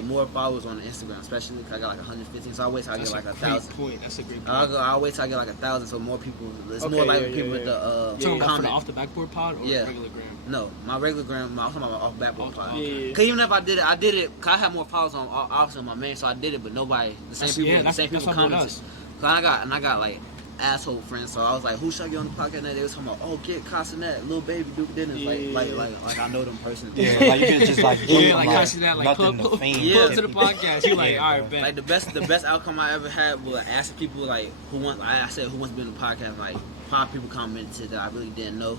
more followers on Instagram, especially because I got like 115. So I'll wait till I get like 1,000. That's a great point. I'll wait till I get like 1,000, so more people. It's more likely people with the talking about for the off the backboard pod or regular gram. No, my regular gram. I'm talking about my off backboard pod. Okay. Cause even if I did it. Cause I had more followers on obviously on my main, so I did it, but nobody. The same people commented. Cause I got like asshole friends, so I was like, who should I get on the podcast? And they was talking about, oh, get Castanet, little baby Duke Dennis, like I know them personally. Yeah, like you could just like like Castanet, like pull up to the podcast. You like, all right, bet. Like the best outcome I ever had was asking people like who wants to be on the podcast. Like 5 people commented that I really didn't know.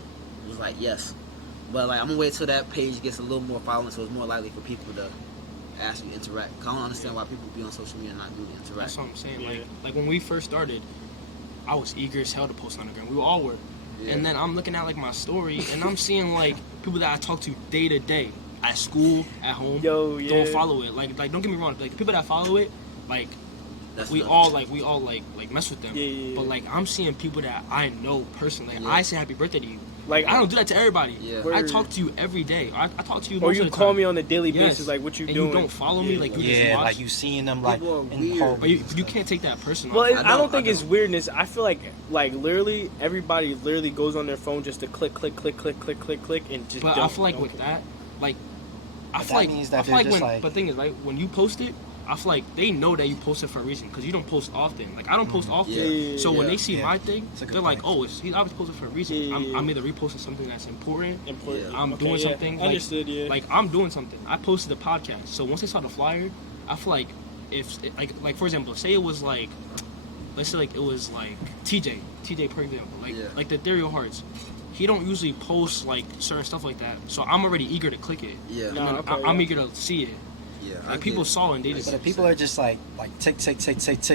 It was like yes, but like I'm gonna wait till that page gets a little more following, so it's more likely for people to actually interact. Cause I don't understand why people be on social media and not really interact. That's what I'm saying. Like when we first started, I was eager as hell to post on the gram. We all were. Yeah. And then I'm looking at like my story and I'm seeing like people that I talk to day to day at school, at home, don't follow it. Like don't get me wrong, like people that follow it, like we all mess with them. Yeah. But like I'm seeing people that I know personally. Like, I say happy birthday to you. Like I don't do that to everybody. Yeah. I talk to you every day. I talk to you. Or you call me on a daily basis, like what you doing. You don't follow me, like you just watch. Like you seeing them like in but you can't take that personal. Well, I don't think it's weirdness. I feel like literally everybody literally goes on their phone just to click and just. But I feel like with that, like I feel like but thing is right when you post it. I feel like they know that you posted for a reason because you don't post often. Like I don't post often, so when they see my thing, they're like, "Oh, he's obviously posted for a reason." I'm either reposting something that's important. I'm doing something. Understood. Like I'm doing something. I posted the podcast, so once they saw the flyer, I feel like if like for example, say it was like, let's say like it was like TJ for example, like the Ethereal Hearts. He don't usually post like certain stuff like that, so I'm already eager to click it. Yeah, I'm eager to see it. Yeah, like people saw and they just. But people are just like tick,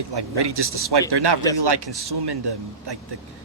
like ready just to swipe. They're not really like consuming the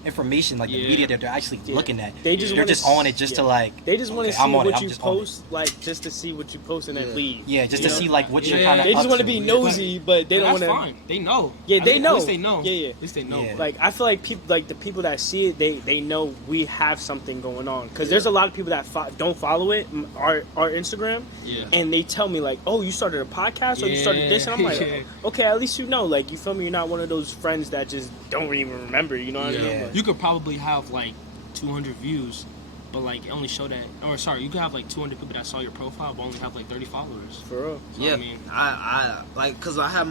information, like the media that they're actually looking at. They're just on it just to like. They just want to see what you post, like just to see what you post and then leave. Yeah, just to see like what you're kind of. They just want to be nosy, but they don't want to. That's fine. They know. Yeah, they know. At least they know. Yeah. At least they know. Yeah. Like I feel like people, like the people that see it, they know we have something going on. Because there's a lot of people that don't follow it, our Instagram, and they tell me like, oh, you started a podcast or you started this, and I'm like, okay, at least you know, like you feel me. You're not one of those friends that just don't even remember. You know what I mean? Like, you could probably have like 200 views, but like only show that, or sorry, you could have like 200 people that saw your profile, but only have like 30 followers. For real? So, yeah. I mean, I like because I had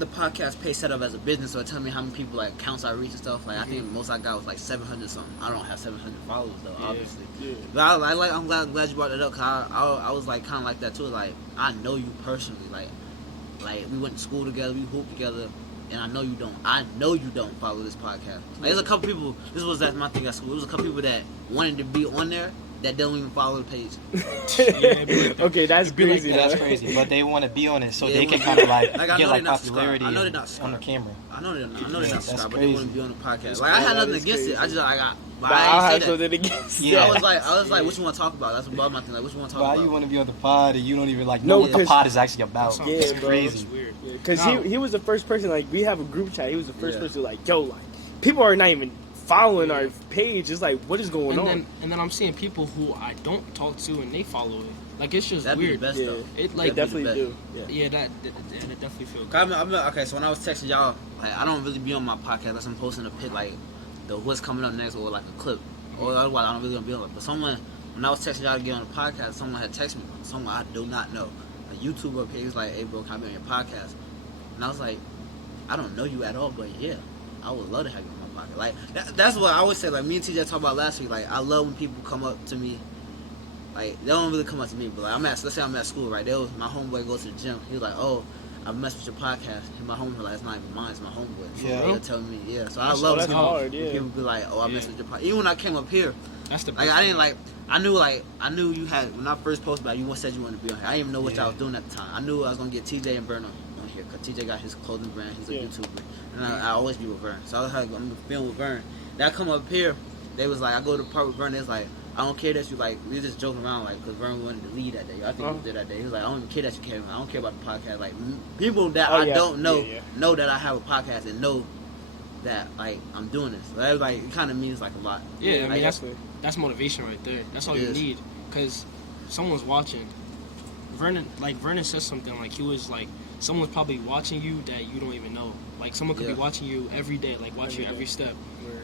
the podcast page set up as a business, so it tell me how many people like counts I reach and stuff. Like I think most I got was like 700 something. I don't have 700 followers though, obviously. Yeah. But I'm glad you brought it up because I was like kind of like that too. Like I know you personally, like we went to school together, we hooped together. and I know you don't follow this podcast. Like, there's a couple people. That's my thing at school. There was a couple people that wanted to be on there that don't even follow the page. Okay, that's crazy. That's crazy, but they want to be on it so they can kind of get like popularity I know they're not on the camera. I know they're not subscribed, but they want to be on the podcast. That's like I had nothing against it. I have something against it. Yeah, I was like, what you want to talk about? That's about my thing. Like, what you want to talk about? Why you want to be on the pod and you don't even know what the pod is actually about? Yeah, it's bro. crazy. It's weird. Because he was the first person, like, we have a group chat. He was the first person, like, yo, like, people are not even following our page. It's like, what is going on? And then I'm seeing people who I don't talk to and they follow it. Like, it's just That'd weird. Be the best, though. It like they definitely do. Yeah, that definitely feels good. Okay, so when I was texting y'all, like, I don't really be on my podcast unless I'm posting a pic, like, the what's coming up next or like a clip. Or otherwise, I don't really gonna be on it. But when I was texting y'all to get on the podcast, someone had texted me, someone I do not know, a YouTuber page, like, hey bro, can I be on your podcast? And I was like, I don't know you at all, but yeah, I would love to have you on my podcast. Like, that's what I always say. Like, me and TJ talked about last week. Like, I love when people come up to me. Like, they don't really come up to me, but like, let's say I'm at school, right? My homeboy goes to the gym. He was like, oh, I messed with your podcast. And my homeboy, like, it's not even mine, it's my homeboy. So Yeah. he'll tell me, yeah. So I love when people be like, oh, I messed with your podcast. Even when I came up here, That's the like, best. I knew you had, when I first posted about it, you said you wanted to be on here. I didn't even know what y'all was doing at the time. I knew I was going to get TJ and Vern on here, because TJ got his clothing brand, he's a YouTuber. And I always be with Vern. So I was like, I'm going to film with Vern. Then I come up here, they was like, I go to the park with Vern, they was like, I don't care that you, like, we were just joking around, like, because Vern wanted to lead that day. I think he did that day. He was like, I don't even care that you came. I don't care about the podcast. Like, people that I don't know know that I have a podcast and know that, like, I'm doing this. So that, like, it kind of means, like, a lot. Yeah, I mean, like, that's motivation right there. That's all you need, because someone's watching. Vernon says something, like, he was, like, someone's probably watching you that you don't even know. Like, someone could be watching you every day, like, watching you every step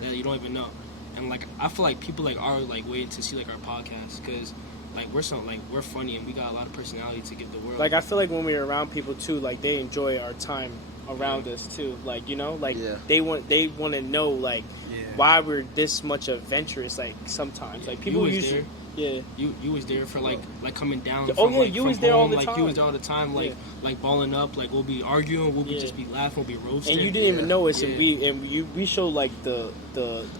that you don't even know. And, like, I feel like people, like, are, like, waiting to see, like, our podcast, because, like, we're funny and we got a lot of personality to give the world. Like, I feel like when we're around people too, like, they enjoy our time around us too. Like, you know, like they want to know, like, why we're this much adventurous. Like, sometimes, like, people usually. Yeah, you was there for like coming down. Oh from, yeah, like, you from was there home, all the like, time. You was there all the time, like balling up. Like, we'll be arguing, we'll be just be laughing, we'll be roasting. And you didn't even know us, and we show like the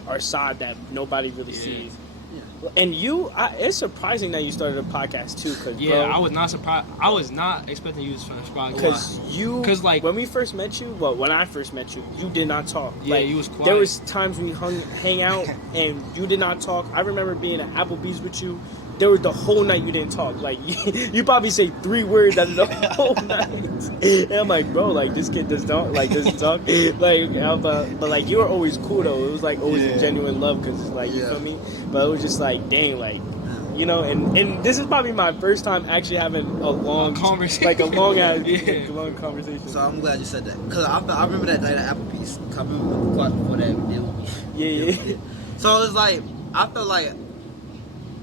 our side that nobody really sees. And it's surprising that you started a podcast too, cause bro, I was not surprised. I was not expecting you to start a podcast. Because like when we first met you, when I first met you, you did not talk. Yeah, like, you was quiet. There was times we hang out and you did not talk. I remember being at Applebee's with you. There was the whole night you didn't talk. Like, you probably say 3 words out of the whole night. And I'm like, bro, like, this kid doesn't talk. Like, but like, you were always cool though. It was like always a genuine love, because it's like, you feel me? But it was just like, dang, like, you know. And this is probably my first time actually having a long conversation, like a long long conversation. So I'm glad you said that, because I remember that night at Applebee's. I remember the clock before that we did with me. Yeah. So it's like, I felt like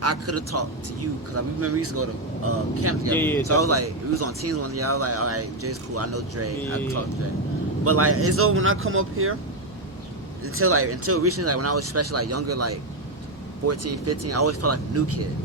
I could have talked to you, because I remember we used to go to camp together. Yeah, so I was like, we was on teams one day. I was like, all right, Jay's cool. I know Dre. I can talk to Dre. But like, it's so when I come up here, until recently, like when I was especially like younger, like 14, 15, I always felt like a new kid.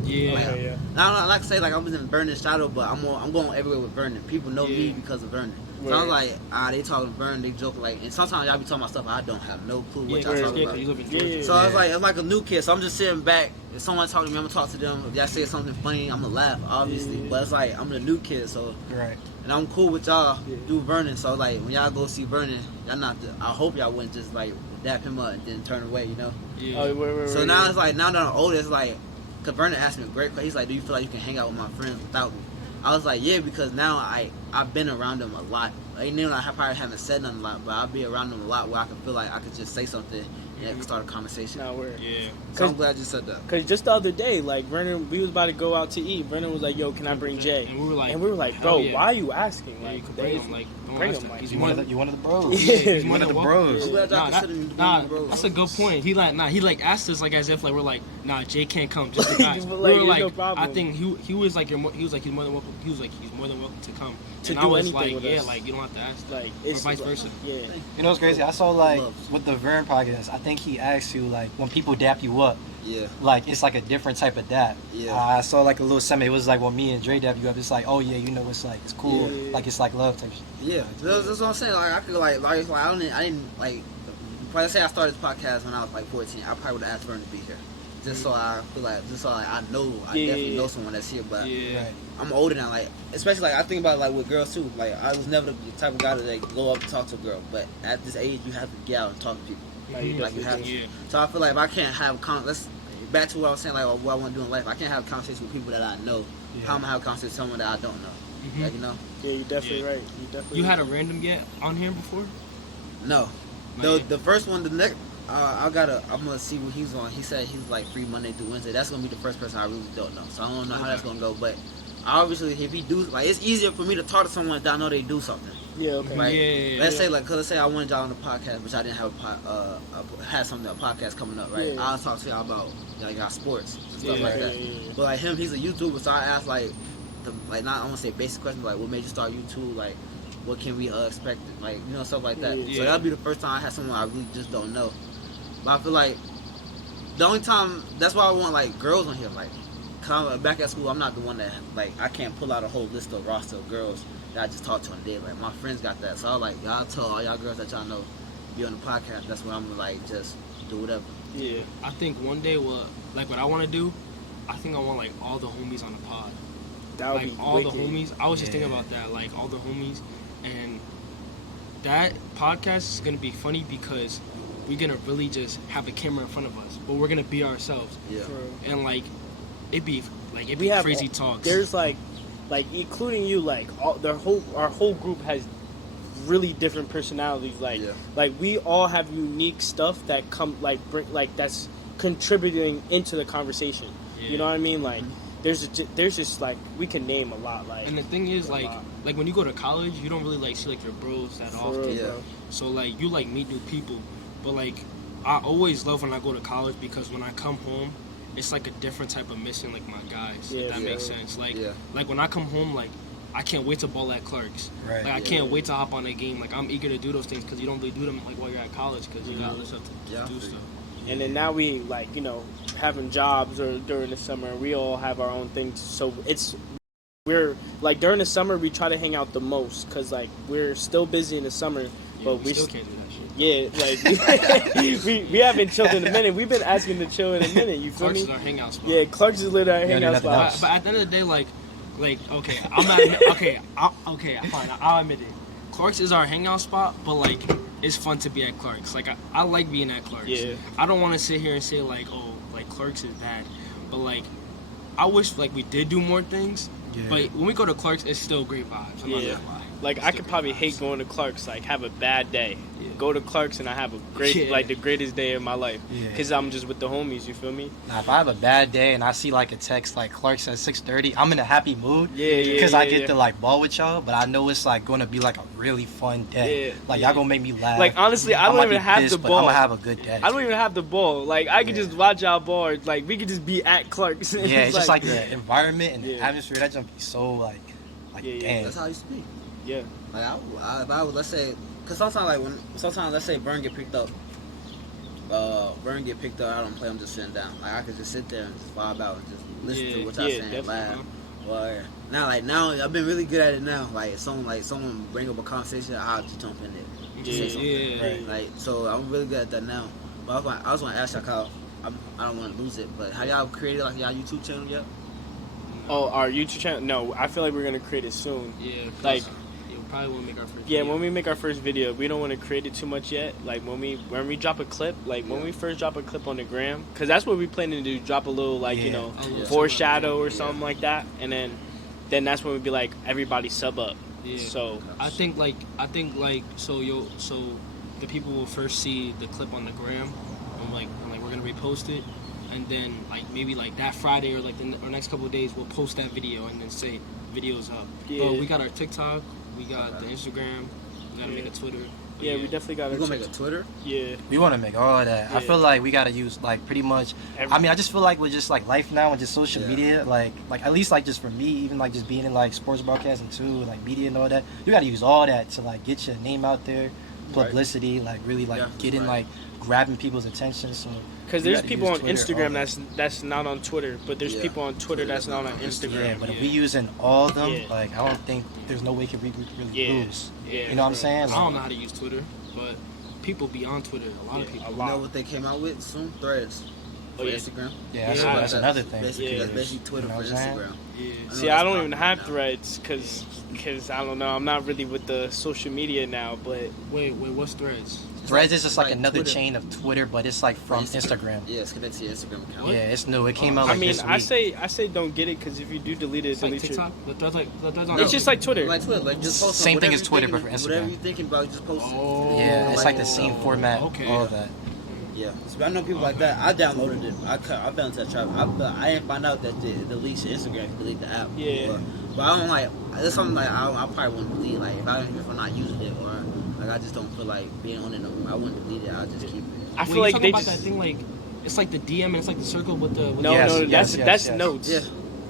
I like to say, like, I was in Vernon's shadow, but I'm going everywhere with Vernon. People know me because of Vernon. So I was like, they talking to Vernon, they joke, like, and sometimes y'all be talking about stuff I don't have no clue what y'all talking about. You live in Georgia. So I was like, I'm like a new kid, so I'm just sitting back. If someone talking to me, I'm gonna talk to them. If y'all say something funny, I'm gonna laugh, obviously. But it's like, I'm the new kid, so. Right. And I'm cool with y'all do Vernon, so like, when y'all go see Vernon, y'all I hope y'all wouldn't just like dap him up and then turn away, you know? So now it's like, now that I'm older, it's like, because Vernon asked me a great question. He's like, do you feel like you can hang out with my friends without me? I was like, yeah, because now I've been around them a lot. Like, you know, I probably haven't said nothing a lot, but I'll be around them a lot where I can feel like I could just say something and it can start a conversation. So I'm glad you said that. Because just the other day, like, Vernon, we was about to go out to eat. Vernon was like, yo, can I bring Jay? And we were like, bro, why are you asking? Yeah, like, you can bring him. Like, bring him. Like, You one of the bros. Yeah, he's one of the bros. That's a good point. He asked us like as if like we're like, nah, Jay can't come. Just the guys. Like, we were like, no problem. I think he was like he's more than welcome. He was like, he's more than welcome to come. To and do I was anything like, with us. like, you don't have to ask. Like, or it's vice versa. Yeah. You know what's crazy? I saw, like, with the Vern podcast, I think he asked you, like, when people dap you up, Yeah. Like it's like a different type of dap. Yeah. I saw like a little segment. It was like when me and Dre dap you up. It's like, oh yeah, you know, it's like it's cool. Yeah. Like it's like love type shit. Yeah, that's what I'm saying. Like I could like I didn't like. Probably say I started this podcast when I was like 14. I probably would have asked Vern to be here, just so I feel like, I know I definitely know someone that's here. But right. I'm older now, like especially like I think about it, like with girls too. Like I was never the type of guy to like go up and talk to a girl, but at this age you have to get out and talk to people. Like you have to. Yeah. So I feel like if I can't have let's back to what I was saying, like what I want to do in life. I can't have conversations with people that I know. Yeah. How am I have conversations with someone that I don't know? Mm-hmm. Like, you know. Yeah, you're definitely right. You had a random get on here before? No. The first one, the next, I'm gonna see what he's on. He said he's like free Monday through Wednesday. That's gonna be the first person I really don't know. So I don't know how that's gonna go. But obviously, if he do, like, it's easier for me to talk to someone that I know they do something. Yeah, okay. Right? Let's say, like, let's say I wanted y'all on the podcast, which I didn't have a podcast coming up, right? Yeah. I'll talk to y'all about y'all sports and stuff like that. Yeah. But like him, he's a YouTuber, so I asked like not I want to say basic questions, like what made you start YouTube, like what can we expect, like, you know, stuff like that. Yeah. So that'll be the first time I had someone I really just don't know. But I feel like the only time, that's why I want like girls on here, like, cause I'm, back at school, I'm not the one that, like, I can't pull out a whole list of roster of girls that I just talk to on a day. Like, my friends got that, so I was like, y'all tell all y'all girls that y'all know be on the podcast. That's when I'm gonna like just do whatever. Yeah, I think one day what I want to do, I think I want like all the homies on the pod. That would Like be all wicked. the homies. I was just thinking about that, like all the homies, and that podcast is gonna be funny because we're gonna really just have a camera in front of us, but we're gonna be ourselves. Yeah. And like it'd be crazy talks. There's like including you, like our whole group has really different personalities. Like we all have unique stuff that that's contributing into the conversation. Yeah. You know what I mean? Like there's just like we can name a lot. Like, and the thing is, like when you go to college, you don't really like see like your bros that often. real, Yeah. bro. So like you like meet new people, but like I always love when I go to college because when I come home, it's like a different type of mission, like my guys. Yeah, if that yeah. makes sense. Like Yeah. like when I come home, like I can't wait to ball at Clark's. Right. Like I can't wait to hop on a game. Like I'm eager to do those things because you don't really do them like while you're at college because you got other stuff to Yeah, do I feel stuff. And then now we, like, you know, having jobs or during the summer, we all have our own things. So we're like during the summer we try to hang out the most because like we're still busy in the summer, Yeah, but we still can't do that shit. Yeah, like we haven't chilled in a minute. We've been asking to chill in a minute. You feel Clark's me? is our hangout spot. Yeah, Clark's is literally our Yeah, hangout nothing spot. else. But at the end of the day, like okay, fine, I'll admit it. Clark's is our hangout spot, but like it's fun to be at Clark's. Like I like being at Clark's. Yeah. I don't want to sit here and say like, oh, like Clark's is bad, but like I wish like we did do more things. Yeah. But when we go to Clark's, it's still great vibes. I'm not Yeah. gonna lie. Like It's I still could great probably vibes. hate going to Clark's. Like have a bad day. Yeah. Go to Clark's and I have a great, Yeah. like the greatest day of my life. Yeah. Because I'm just with the homies. You feel me? Now, if I have a bad day and I see like a text like Clark's at 6:30, I'm in a happy mood. Yeah. Because I get to like ball with y'all, but I know it's like going to be like a really fun day. Yeah. Like y'all gonna make me laugh. Like honestly, I don't might even be have pissed, the but ball. I'm gonna have a good day. I don't even have the ball. Like I could Yeah. just watch y'all ball. Or, like we could just be at Clark's. Yeah, it's just like the environment and the Yeah. atmosphere. That jump be so like Yeah. damn. That's how I used to be. Yeah. Like if I would, let's say, cause sometimes let's say Vern get picked up. I don't play. I'm just sitting down. Like I could just sit there and just vibe out and just listen to what y'all saying, definitely. laugh. Or now I've been really good at it now. Like someone bring up a conversation, I'll just jump in there. Just say something. Yeah. Like so, I'm really good at that now. But I was gonna ask y'all, Kyle. I don't want to lose it, but have y'all created like y'all YouTube channel yet? Oh, our YouTube channel? No, I feel like we're gonna create it soon. Yeah. Like- yeah, we probably won't make our first. Yeah, video. when we make our first video, we don't want to create it too much yet. Like when we drop a clip, like when we first drop a clip on the gram, because that's what we planning to do. Drop a little like you Yeah. know A little foreshadow or Yeah. something like that, and then that's when we'd be like everybody sub up. Yeah. So I think so the people will first see the clip on the gram and like we're gonna repost it, and then like maybe like that Friday or like or next couple of days we'll post that video and then say videos up. Yeah. But we got our TikTok, we got the Instagram, we gotta make a Twitter. But yeah, we definitely got. You gonna make a Twitter? Yeah. We want to make all of that. I Yeah. feel like we gotta use like pretty much. I mean, I just feel like with just like life now and just social Yeah. media, like at least like just for me, even like just being in like sports broadcasting too, like media and all that, you gotta use all that to like get your name out there. publicity, like really like getting like grabbing people's attention. So because there's people on Instagram that's not on Twitter, but there's people on Twitter that's not on Instagram. Yeah, but if we using all of them, like I don't think there's no way we could really lose. Yeah, you know what I'm saying? Like, I don't know how to use Twitter, but people be on Twitter. A lot of people. You know what they came out with soon? Threads. For Instagram. Yeah, that's another thing. That's basically Twitter for Instagram. Yeah. See, I don't even have Threads because I don't know. I'm not really with the social media now. But wait, what's Threads? Threads is just like another chain of Twitter, but it's like from Instagram. Yeah, it's connected to your Instagram account. Yeah, it's new. It came out. Like this week. I say don't get it because if you do delete it, delete TikTok. It's just like Twitter. Like Twitter, like just post same thing as Twitter, but for Instagram. Whatever you're thinking about, just post it. Yeah, it's like the same format. Okay. All of that. Yeah, so I know people like that. I downloaded it. I fell into that trap. I didn't find out that the delete your Instagram, delete the app. Yeah. But I don't like. There's something like I probably wouldn't delete. Like if I'm not using it or like I just don't feel like being on it no more. I wouldn't delete it. I'll just keep it. I feel like they about just that thing like it's like the DM and it's like the circle with the. That's notes. Yeah.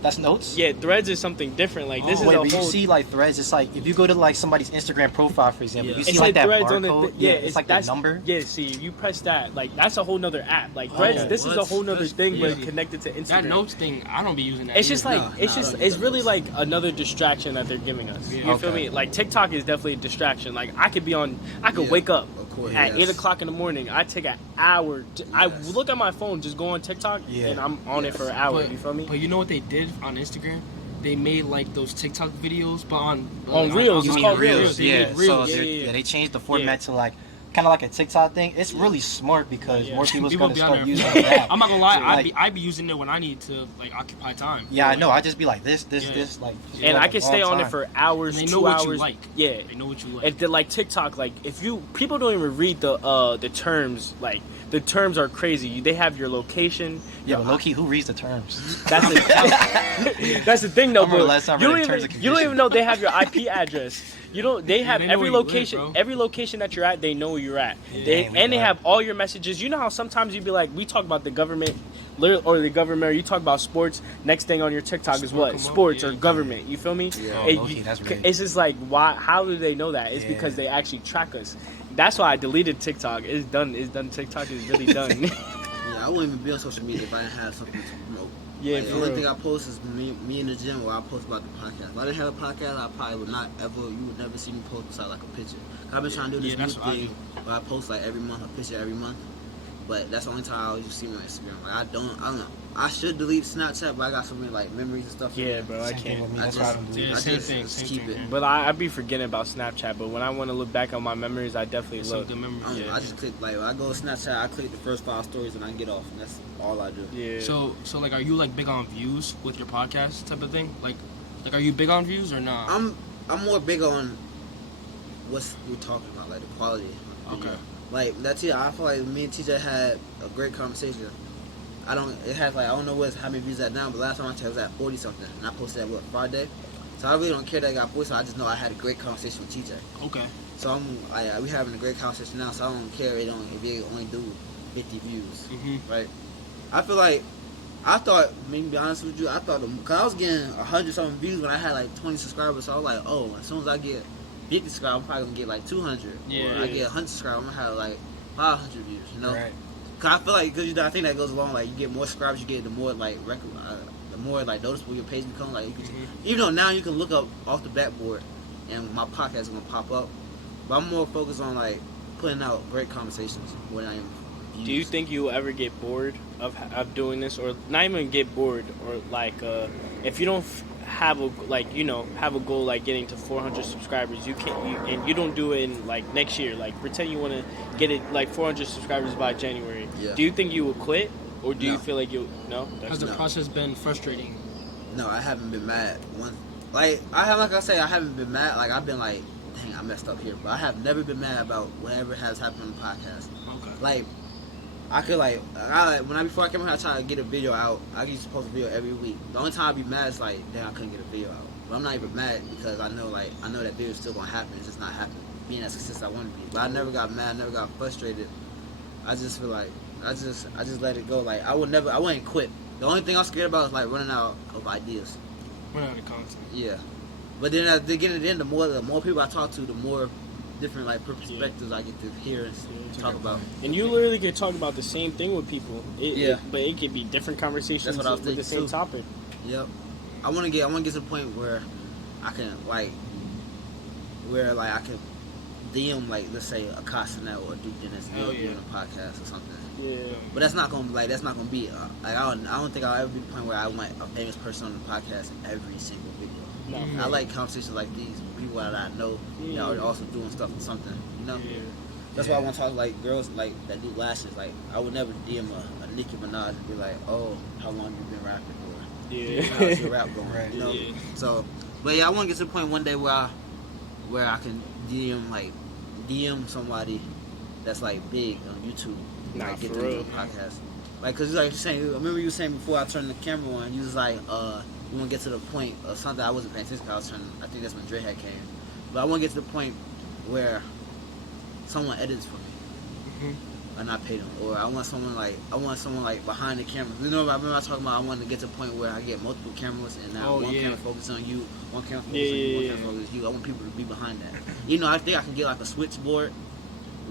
That's notes? Yeah, Threads is something different. Like this is wait, a but whole. You see like Threads, it's like if you go to like somebody's Instagram profile, for example, you see It's like that Threads barcode. on the It's like that number. Yeah, see, you press that, like that's a whole nother app. Like Threads, this is a whole nother thing, but connected to Instagram. That notes thing, I don't be using that. It's just like it's really like another distraction that they're giving us. You feel me? Like TikTok is definitely a distraction. Like I could wake up at 8:00 in the morning. I take an hour. I look at my phone, just go on TikTok, and I'm on it for an hour. You feel me? But you know what they did on Instagram? They made like those TikTok videos, but on Reels. It's called Reels. Yeah. Reels. So they changed the format to like kind of like a TikTok thing. It's really smart because more people's gonna start using that. I'm not gonna lie, I be using it when I need to like occupy time. Yeah, I know. I just be like this, like. And I can stay on it for hours. And they know 2 what hours. you like. Yeah, they know what you like. And then like TikTok, like if people don't even read the terms. Like the terms are crazy. They have your location. Yeah, but low key, who reads the terms? That's the thing though, bro. You don't even know they have your IP address. They have every location. Every location that you're at, they know where you're at. Yeah, they have all your messages. You know how sometimes you'd be like, we talk about the government, or the government. Or you talk about sports. Next thing on your TikTok is what? Sports or government. You feel me? Yeah. That's right. It's just like, why? How do they know that? It's because they actually track us. That's why I deleted TikTok. It's done. TikTok is really done. Yeah, I wouldn't even be on social media if I didn't have something to promote. Yeah, the only thing I post is me in the gym, where I post about the podcast. If I didn't have a podcast, I probably would not ever. You would never see me post beside like a picture. I've been trying to do this new thing where I post like every month, a picture every month. But that's the only time you see me on Instagram. Like I don't know. I should delete Snapchat, but I got so many like memories and stuff. Yeah, bro, I can't. I just keep it. But I be forgetting about Snapchat. But when I want to look back on my memories, I definitely look. I just click when I go to Snapchat, I click the first 5 stories and I get off. And that's all I do. Yeah. So like, are you like big on views with your podcast type of thing? Like, are you big on views or not? I'm more big on what's we're talking about, like the quality. Okay. Like that's it. I feel like me and TJ had a great conversation. It has like I don't know how many views at now, but last time I checked it was at 40 something, and I posted that Friday. So I really don't care that I got 40. So I just know I had a great conversation with TJ. Okay. So we having a great conversation now. So I don't care if it only do 50 views, right? I feel like I thought, to be honest with you, because I was getting 100 something views when I had like 20 subscribers. So I was like, oh, as soon as I get 50 subscribers, I'm probably gonna get like 200. Yeah. Or I get 100 subscribers, I'm gonna have like 500 views. You know. Right. Cause I feel like, I think that goes along. Like you get more subscribers, you get the more like the more like noticeable your page become. Like even though now you can look up off the backboard, and my podcast is gonna pop up. But I'm more focused on like putting out great conversations when I am. Do you think you will ever get bored of doing this, or not even get bored, or like if you don't have a goal like getting to 400 subscribers, and you don't do it in like next year, like pretend you want to get it like 400 subscribers by January. Yeah. Do you think you will quit, or do you feel like Has the process been frustrating? No, I haven't been mad. I haven't been mad. Like I've been like, dang, I messed up here, but I have never been mad about whatever has happened on the podcast. Okay. Like I could before I came here, I tried to get a video out. I used to post a video every week. The only time I'd be mad is like, damn, I couldn't get a video out. But I'm not even mad because I know that video is still gonna happen. It's just not happening. Being as successful as I want to be. But I never got mad, never got frustrated. I just feel like I just let it go. Like I wouldn't quit. The only thing I'm scared about is like running out of ideas. Running out of content. Yeah. But then at the beginning, the more people I talk to, the more different like perspectives I get to hear and talk about. And you literally can talk about the same thing with people. But it could be different conversations. That's what I was with the same too. topic. Yep. I want to get to the point where I can I can DM like, let's say, a Casanel or Duke Dennis doing a podcast or something. Yeah. But that's not gonna be I don't think I'll ever be the point where I want a famous person on the podcast in every single video. No. I like conversations like these, people that I know that are also doing stuff or something. Yeah. That's why I want to talk to like girls like that do lashes. Like I would never DM a Nicki Minaj and be like, oh, how long you been rapping for? How's your rap going? Right. You know. So, but yeah, I want to get to the point one day where I can DM somebody that's like big on YouTube. Like, get for them real. to a podcast. Like, cause like you're saying, I remember you were saying before I turned the camera on, you was like, you want to get to the point of something I wasn't paying attention. I think that's when Dre had came. But I want to get to the point where someone edits for me, and I pay them. Or I want someone like behind the camera. You know, I remember I was talking about I wanted to get to the point where I get multiple cameras, and now one camera focus on you, one camera focus on you, one camera focus on you. I want people to be behind that. You know, I think I can get like a switchboard.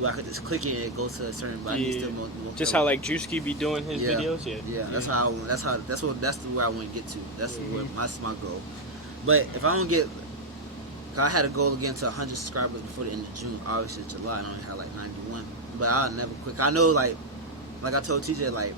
I could just click it and it goes to a certain, but I need still more just how like Drewski be doing his videos. That's where I want to get to. That's my goal. But if I don't get, cause I had a goal again to 100 subscribers before the end of June. Obviously July, and I only had like 91. But I'll never quit. I know like I told TJ, like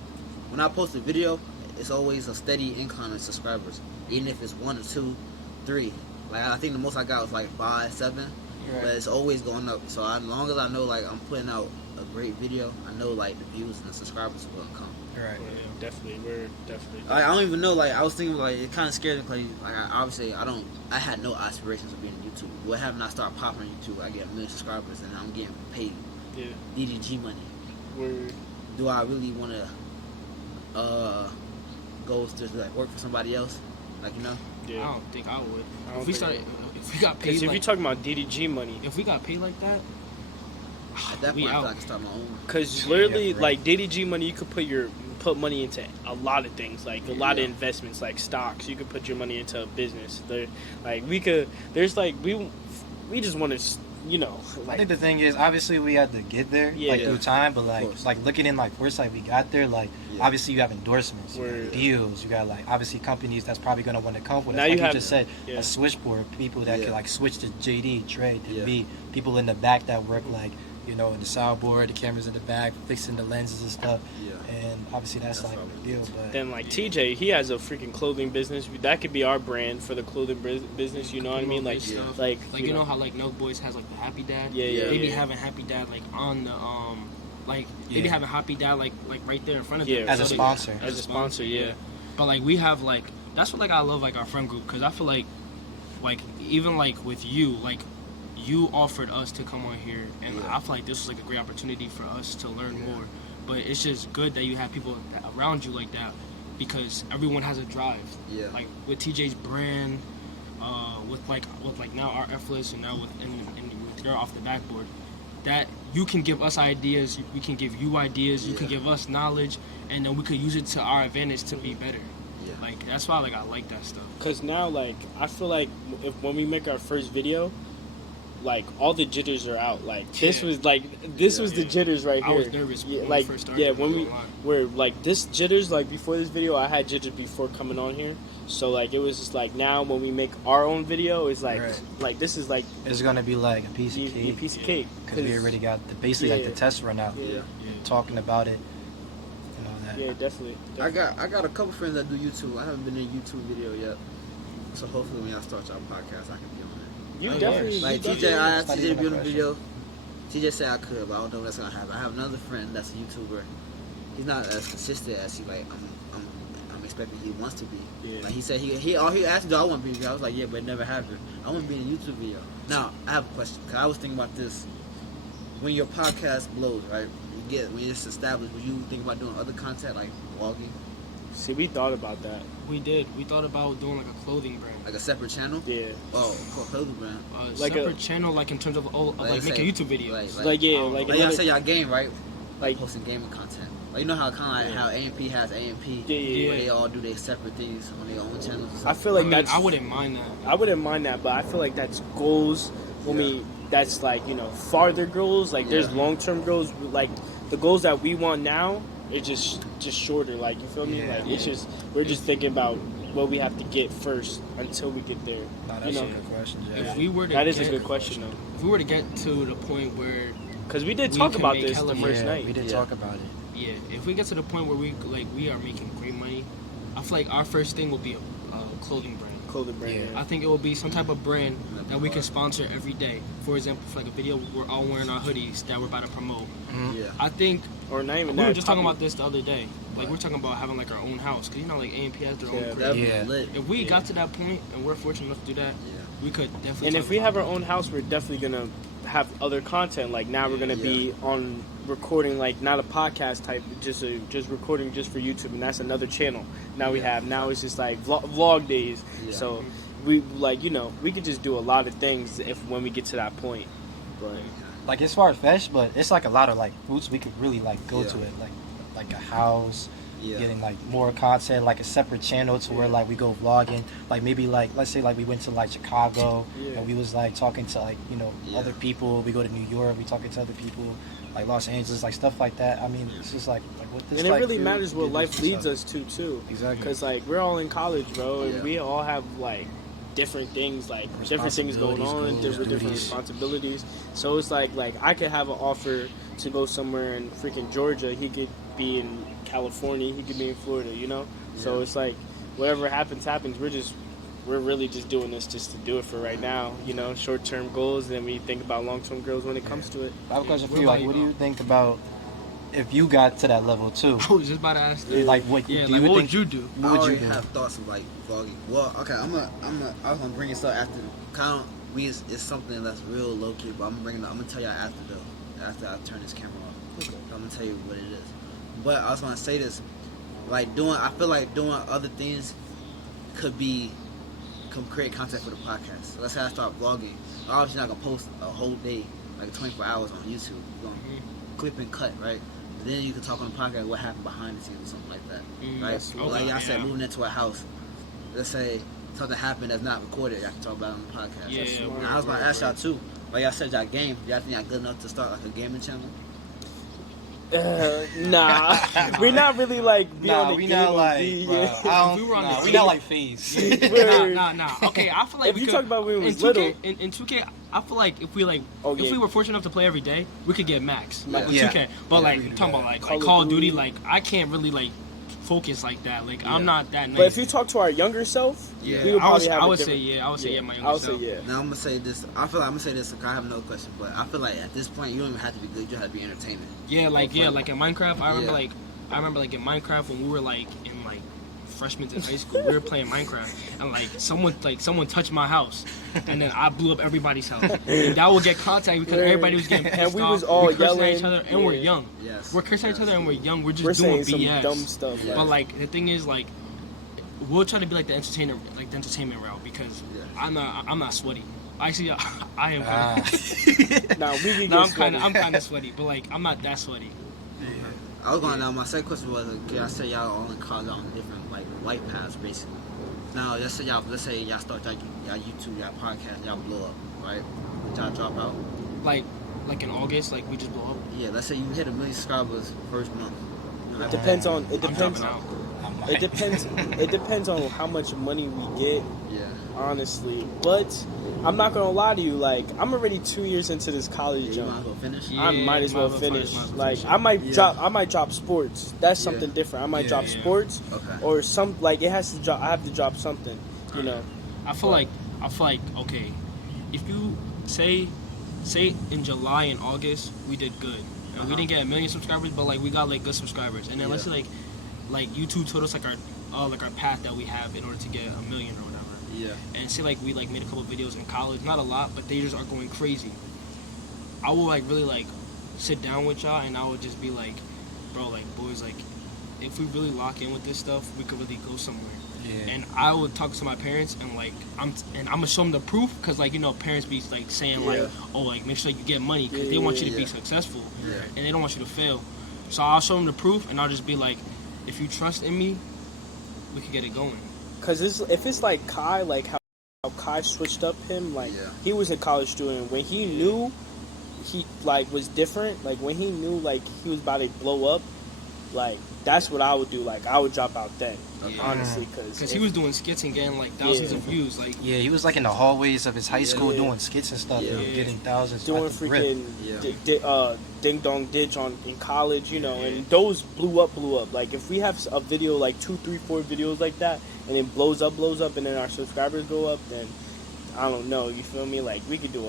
when I post a video, it's always a steady incline in subscribers, even if it's 1 or 2, 3. Like I think the most I got was like 5, 7. Right. But it's always going up. So as long as I know like I'm putting out a great video, I know like the views and the subscribers will come. Right. Yeah, definitely. We're definitely. I don't even know. Like I was thinking, like it kind of scared me. Like I had no aspirations of being on YouTube. What happened? I start popping on YouTube. I get 1 million subscribers, and I'm getting paid. Yeah. DDG money. We're. Do I really want to go to like work for somebody else? Like Yeah. I don't think I would. If we got paid, because if you're talking about DDG money, if we got paid like that, at that point I feel like I can start my own. because literally like DDG money, you could put money into a lot of things, like a lot of investments, like stocks. You could put your money into a business. We just want to, I think the thing is, obviously we had to get there through time, but like looking in like first we got there, obviously you have endorsements, you have deals, you got like obviously companies that's probably gonna want to come with us. Now like you just said, a switchboard, people that can like switch to JD, Trey, to B, people in the back that work like in the soundboard, the cameras in the back, fixing the lenses and stuff. And obviously that's like a deal. But then like TJ, he has a freaking clothing business. That could be our brand for the clothing business. You know what I mean? Like you know how like Milk Boys has like the Happy Dad. They be having Happy Dad like on the they be having Happy Dad like right there in front of them as a sponsor. But like we have like that's what like I love like our friend group, because I feel like even like with you, like you offered us to come on here, and I feel like this was like a great opportunity for us to learn more. But it's just good that you have people around you like that, because everyone has a drive. Yeah. Like with TJ's brand, with now our Effortless, and now with your off the backboard, that you can give us ideas, we can give you ideas, you can give us knowledge, and then we could use it to our advantage to be better. Yeah. Like that's why I like that stuff. Cause now I feel like when we make our first video, like all the jitters are out. Like this was the jitters right here. I was nervous when we first started. When we were like this jitters, like before this video, I had jitters before coming on here. So like it was just like now when we make our own video, it's like like this is like it's gonna be like a piece of cake. Because we already got the test run out. Talking about it. And all that. Yeah, definitely. I got a couple friends that do YouTube. I haven't been in a YouTube video yet. So hopefully when y'all start your podcast, I can be on it. You definitely like TJ. I asked TJ to be on the video. TJ said I could, but I don't know if that's gonna happen. I have another friend that's a YouTuber. He's not as consistent as I'm expecting he wants to be. Yeah. Like he said he asked me, do I want to be in a video? I was like, yeah, but it never happened. I want to be in a YouTube video. Now I have a question, because I was thinking about this. When your podcast blows, right? When it's established, would you think about doing other content like vlogging? See, we thought about that. We did. We thought about doing like a clothing brand. Like a separate channel? Yeah. Oh, clothing brand. Like separate channel, like in terms of making YouTube videos. Like y'all say y'all game, right? Like posting gaming content. Like you know how kind of like how AMP has AMP. Yeah. Where they all do their separate things on their own channels. I feel like I wouldn't mind that. I wouldn't mind that, but I feel like that's goals when that's like, you know, farther goals. Like there's long-term goals. Like the goals that we want now, it's just shorter. Like you feel me? Like it's just we're just thinking about what we have to get first until we get there. No, that's a good question. Yeah. If we were to that is a good question though. If we were to get to the point where, because we did talk about this the first night. We did talk about it. Yeah, if we get to the point where we are making great money, I feel like our first thing will be a clothing brand. I think it will be some type of brand that we can sponsor every day. For example, for like a video, we're all wearing our hoodies that we're about to promote. Yeah. I think, or not even we were just talking about this the other day. Like we're talking about having like our own house, cause you know like A&P has their own crib. If we got to that point and we're fortunate enough to do that, we could definitely. And if we have our own house, we're definitely gonna have other content. Like now we're gonna be on recording, like not a podcast type, just recording just for YouTube, and that's another channel. Now now it's just like vlog days. So we like, you know, we could just do a lot of things when we get to that point. But like it's far-fetched, but it's like a lot of like routes we could really like go to it, like a house. Getting like more content, like a separate channel to where like we go vlogging, like maybe like let's say like we went to like Chicago and we was like talking to like, you know, other people. We go to New York, we talking to other people, like Los Angeles, like stuff like that. I mean, it's just like what this. And it like, really matters what life leads us to too. Exactly. Because like we're all in college, bro, and we all have like different things, like different things going on, different responsibilities. So it's like I could have an offer to go somewhere in freaking Georgia. He could be in California. He could be in Florida. You know. So it's like whatever happens. We're really just doing this just to do it for right now. You know, short-term goals. Then we think about long-term goals when it comes to it. I have a question for you. Like, what do you think about if you got to that level too? I was just about to ask that. Like, what? Yeah, like, what would you do? What would you have thoughts of like vlogging? Well, okay, I was gonna bring this up after. Kind of, it's something that's real low key, but I'm gonna tell y'all after though. After I turn this camera off, I'm gonna tell you what it is. But I was gonna say this, like I feel like doing other things could create content for the podcast. So let's say I start vlogging. I'm obviously not gonna post a whole day, like 24 hours on YouTube. You're gonna clip and cut, right? Then you can talk on the podcast what happened behind the scenes or something like that, right? Like y'all said, moving into a house. Let's say something happened that's not recorded. Y'all can talk about it on the podcast. Now I was gonna ask y'all too. Like y'all said, y'all game. Y'all think y'all good enough to start like a gaming channel? Nah, we're not really like we not like we not like phase. Nah. Okay, I feel like if you talk about when we was little in 2K, I feel like if we were fortunate enough to play every day, we could get max with 2K. But like talking about like Call of Duty, like I can't really like focus like that. Like I'm not that nice. But if you talk to our younger self, we would probably have I would say my younger self. Now I'm gonna say this. I feel like I'm gonna say this. I have no question, but I feel like at this point you don't even have to be good. You just have to be entertainment. Like in Minecraft, I remember like in Minecraft when we were like in like freshmen in high school, we were playing Minecraft, and like someone touched my house, and then I blew up everybody's house, and that would get contact because everybody was getting pissed and we off. was all yelling at each other, and we're young. We're cursing at each other, and we're young. We're just doing BS, some dumb stuff. But like the thing is, like we'll try to be like the entertainment route because I'm not sweaty. Actually, I am. I'm kind of sweaty, but like I'm not that sweaty. I was going now. My second question was, I said y'all all in college on different like life paths, basically. Now let's say y'all start y'all YouTube, y'all podcast, y'all blow up, right? Y'all drop out. Like in August, like we just blow up. Yeah, let's say you hit 1 million subscribers first month. It depends on how much money we get. Yeah. Honestly, but I'm not gonna lie to you. Like I'm already 2 years into this college You jump. might as well finish. I might as well finish. Like I might drop sports. That's something different. I might drop sports or some like it has to drop. I have to drop something. You know. I feel like okay, if you say in July and August we did good. We didn't get 1 million subscribers, but like we got like good subscribers. And then let's say like YouTube told us like our path that we have in order to get 1 million or whatever. Yeah. And say like we like made a couple videos in college, not a lot, but they just are going crazy. I will like really like sit down with y'all and I would just be like, bro, like boys, like if we really lock in with this stuff, we could really go somewhere. Yeah. And I would talk to my parents and like I'm gonna show them the proof because like you know parents be like saying like oh like make sure you get money because they want you to be successful and they don't want you to fail. So I'll show them the proof and I'll just be like, if you trust in me, we can get it going. Cause if it's like Kai, like how Kai switched up him. Like Yeah. he was a college student when he knew he like was different. Like when he knew like he was about to blow up. Like that's what I would do. Like I would drop out then, Yeah. honestly, Because he was doing skits and getting like thousands of views. Like Yeah, he was like in the hallways of his high school Yeah. doing skits and stuff, and Yeah. getting thousands. doing at the rip. freaking Yeah. ding dong ditch in college, and those blew up. Like if we have a video like 2, 3, 4 videos like that, and it blows up, and then our subscribers go up, then I don't know. You feel me? Like we could do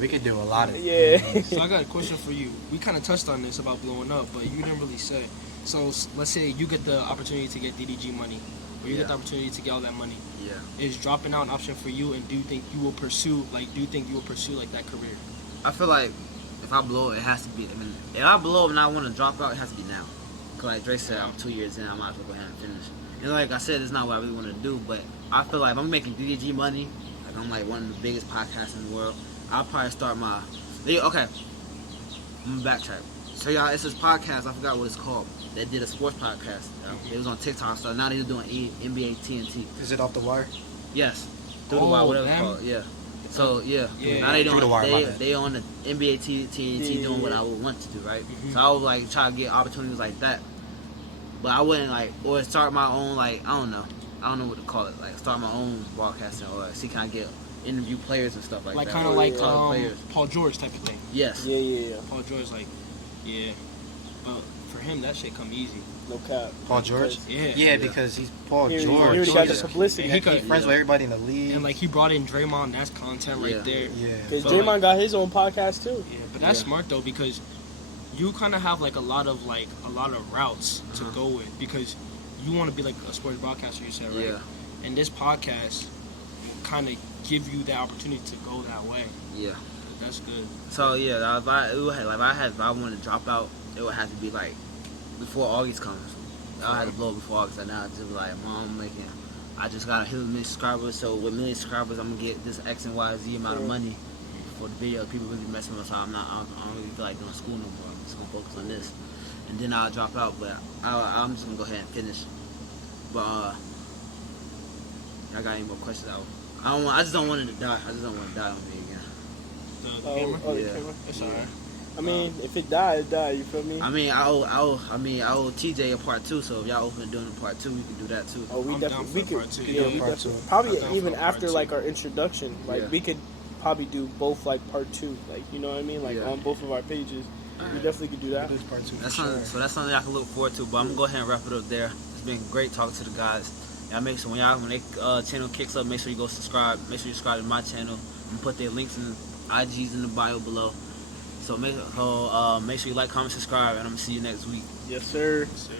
We could do a lot of Yeah. So I got a question for you. We kind of touched on this about blowing up, but you didn't really say. So let's say you get the opportunity to get DDG money, or you get the opportunity to get all that money. Yeah. Is dropping out an option for you? And do you think you will pursue like that career? I feel like if I blow it has to be. I mean, if I blow up and I want to drop out, it has to be now. Cause like Drake said, I'm 2 years in. I might as well go ahead and finish. And like I said, it's not what I really want to do. But I feel like if I'm making DDG money, like I'm like one of the biggest podcasts in the world, I'll probably start my. Okay, I'm gonna backtrack. So y'all, it's this podcast. I forgot what it's called. They did a sports podcast. It was on TikTok. So now they're doing NBA TNT. Is it off the wire? Yes, through the wire, whatever it's called. Yeah. So yeah, now they Through the wire, my bad. they on the NBA TNT doing what I would want to do, right? So I would like try to get opportunities like that, but I wouldn't like or start my own like I don't know what to call it, like start my own broadcasting or see can I get interview players and stuff like that. Kind of Or like players. Paul George type of thing. Yes. Yeah. Paul George but for him that shit come easy. No cap. Paul George? Yeah. Because he's Paul He George. already got the publicity. He could be friends with everybody in the league. And like he brought in Draymond, that's content right there. Yeah. Because But, Draymond like- got his own podcast too. Yeah, but that's smart though because you kind of have like a lot of routes to go with because you want to be like a sports broadcaster, you said, right? Yeah. And this podcast will kind of give you that opportunity to go that way. Yeah. That's good. So yeah, if I wanted to drop out, it would have to be like before August comes. I had to blow it before August, and now I just be like, Mom, I just got to hit a million subscribers. So with million subscribers, I'm gonna get this X and Y Z amount of money for the video. People really messing with me, so I don't really feel like doing school no more. I'm just gonna focus on this, and then I'll drop out. But I'm just gonna go ahead and finish. But I got any more questions? I just don't want it to die. I just don't want it to die on me again. The camera? The Yeah. camera. It's alright. I mean, if it died, it died. You feel me? I mean, I owe TJ a part 2. So if y'all open to doing a part 2, we can do that too. Oh, we I'm definitely down we for could part two. yeah, Yeah, we part definitely two. probably I'm down even for part after two. like our introduction, like Yeah. we could probably do both like part 2, like you know what I mean, like Yeah. on both of our pages. We definitely could do that. This part two. That's something I can look forward to. But I'm gonna go ahead and wrap it up there. It's been great talking to the guys. Y'all make sure when they channel kicks up, make sure you go subscribe. Make sure you subscribe to my channel. I'm gonna put their links and IGs in the bio below. So make sure you like, comment, subscribe, and I'm gonna see you next week. Yes, sir. Sir.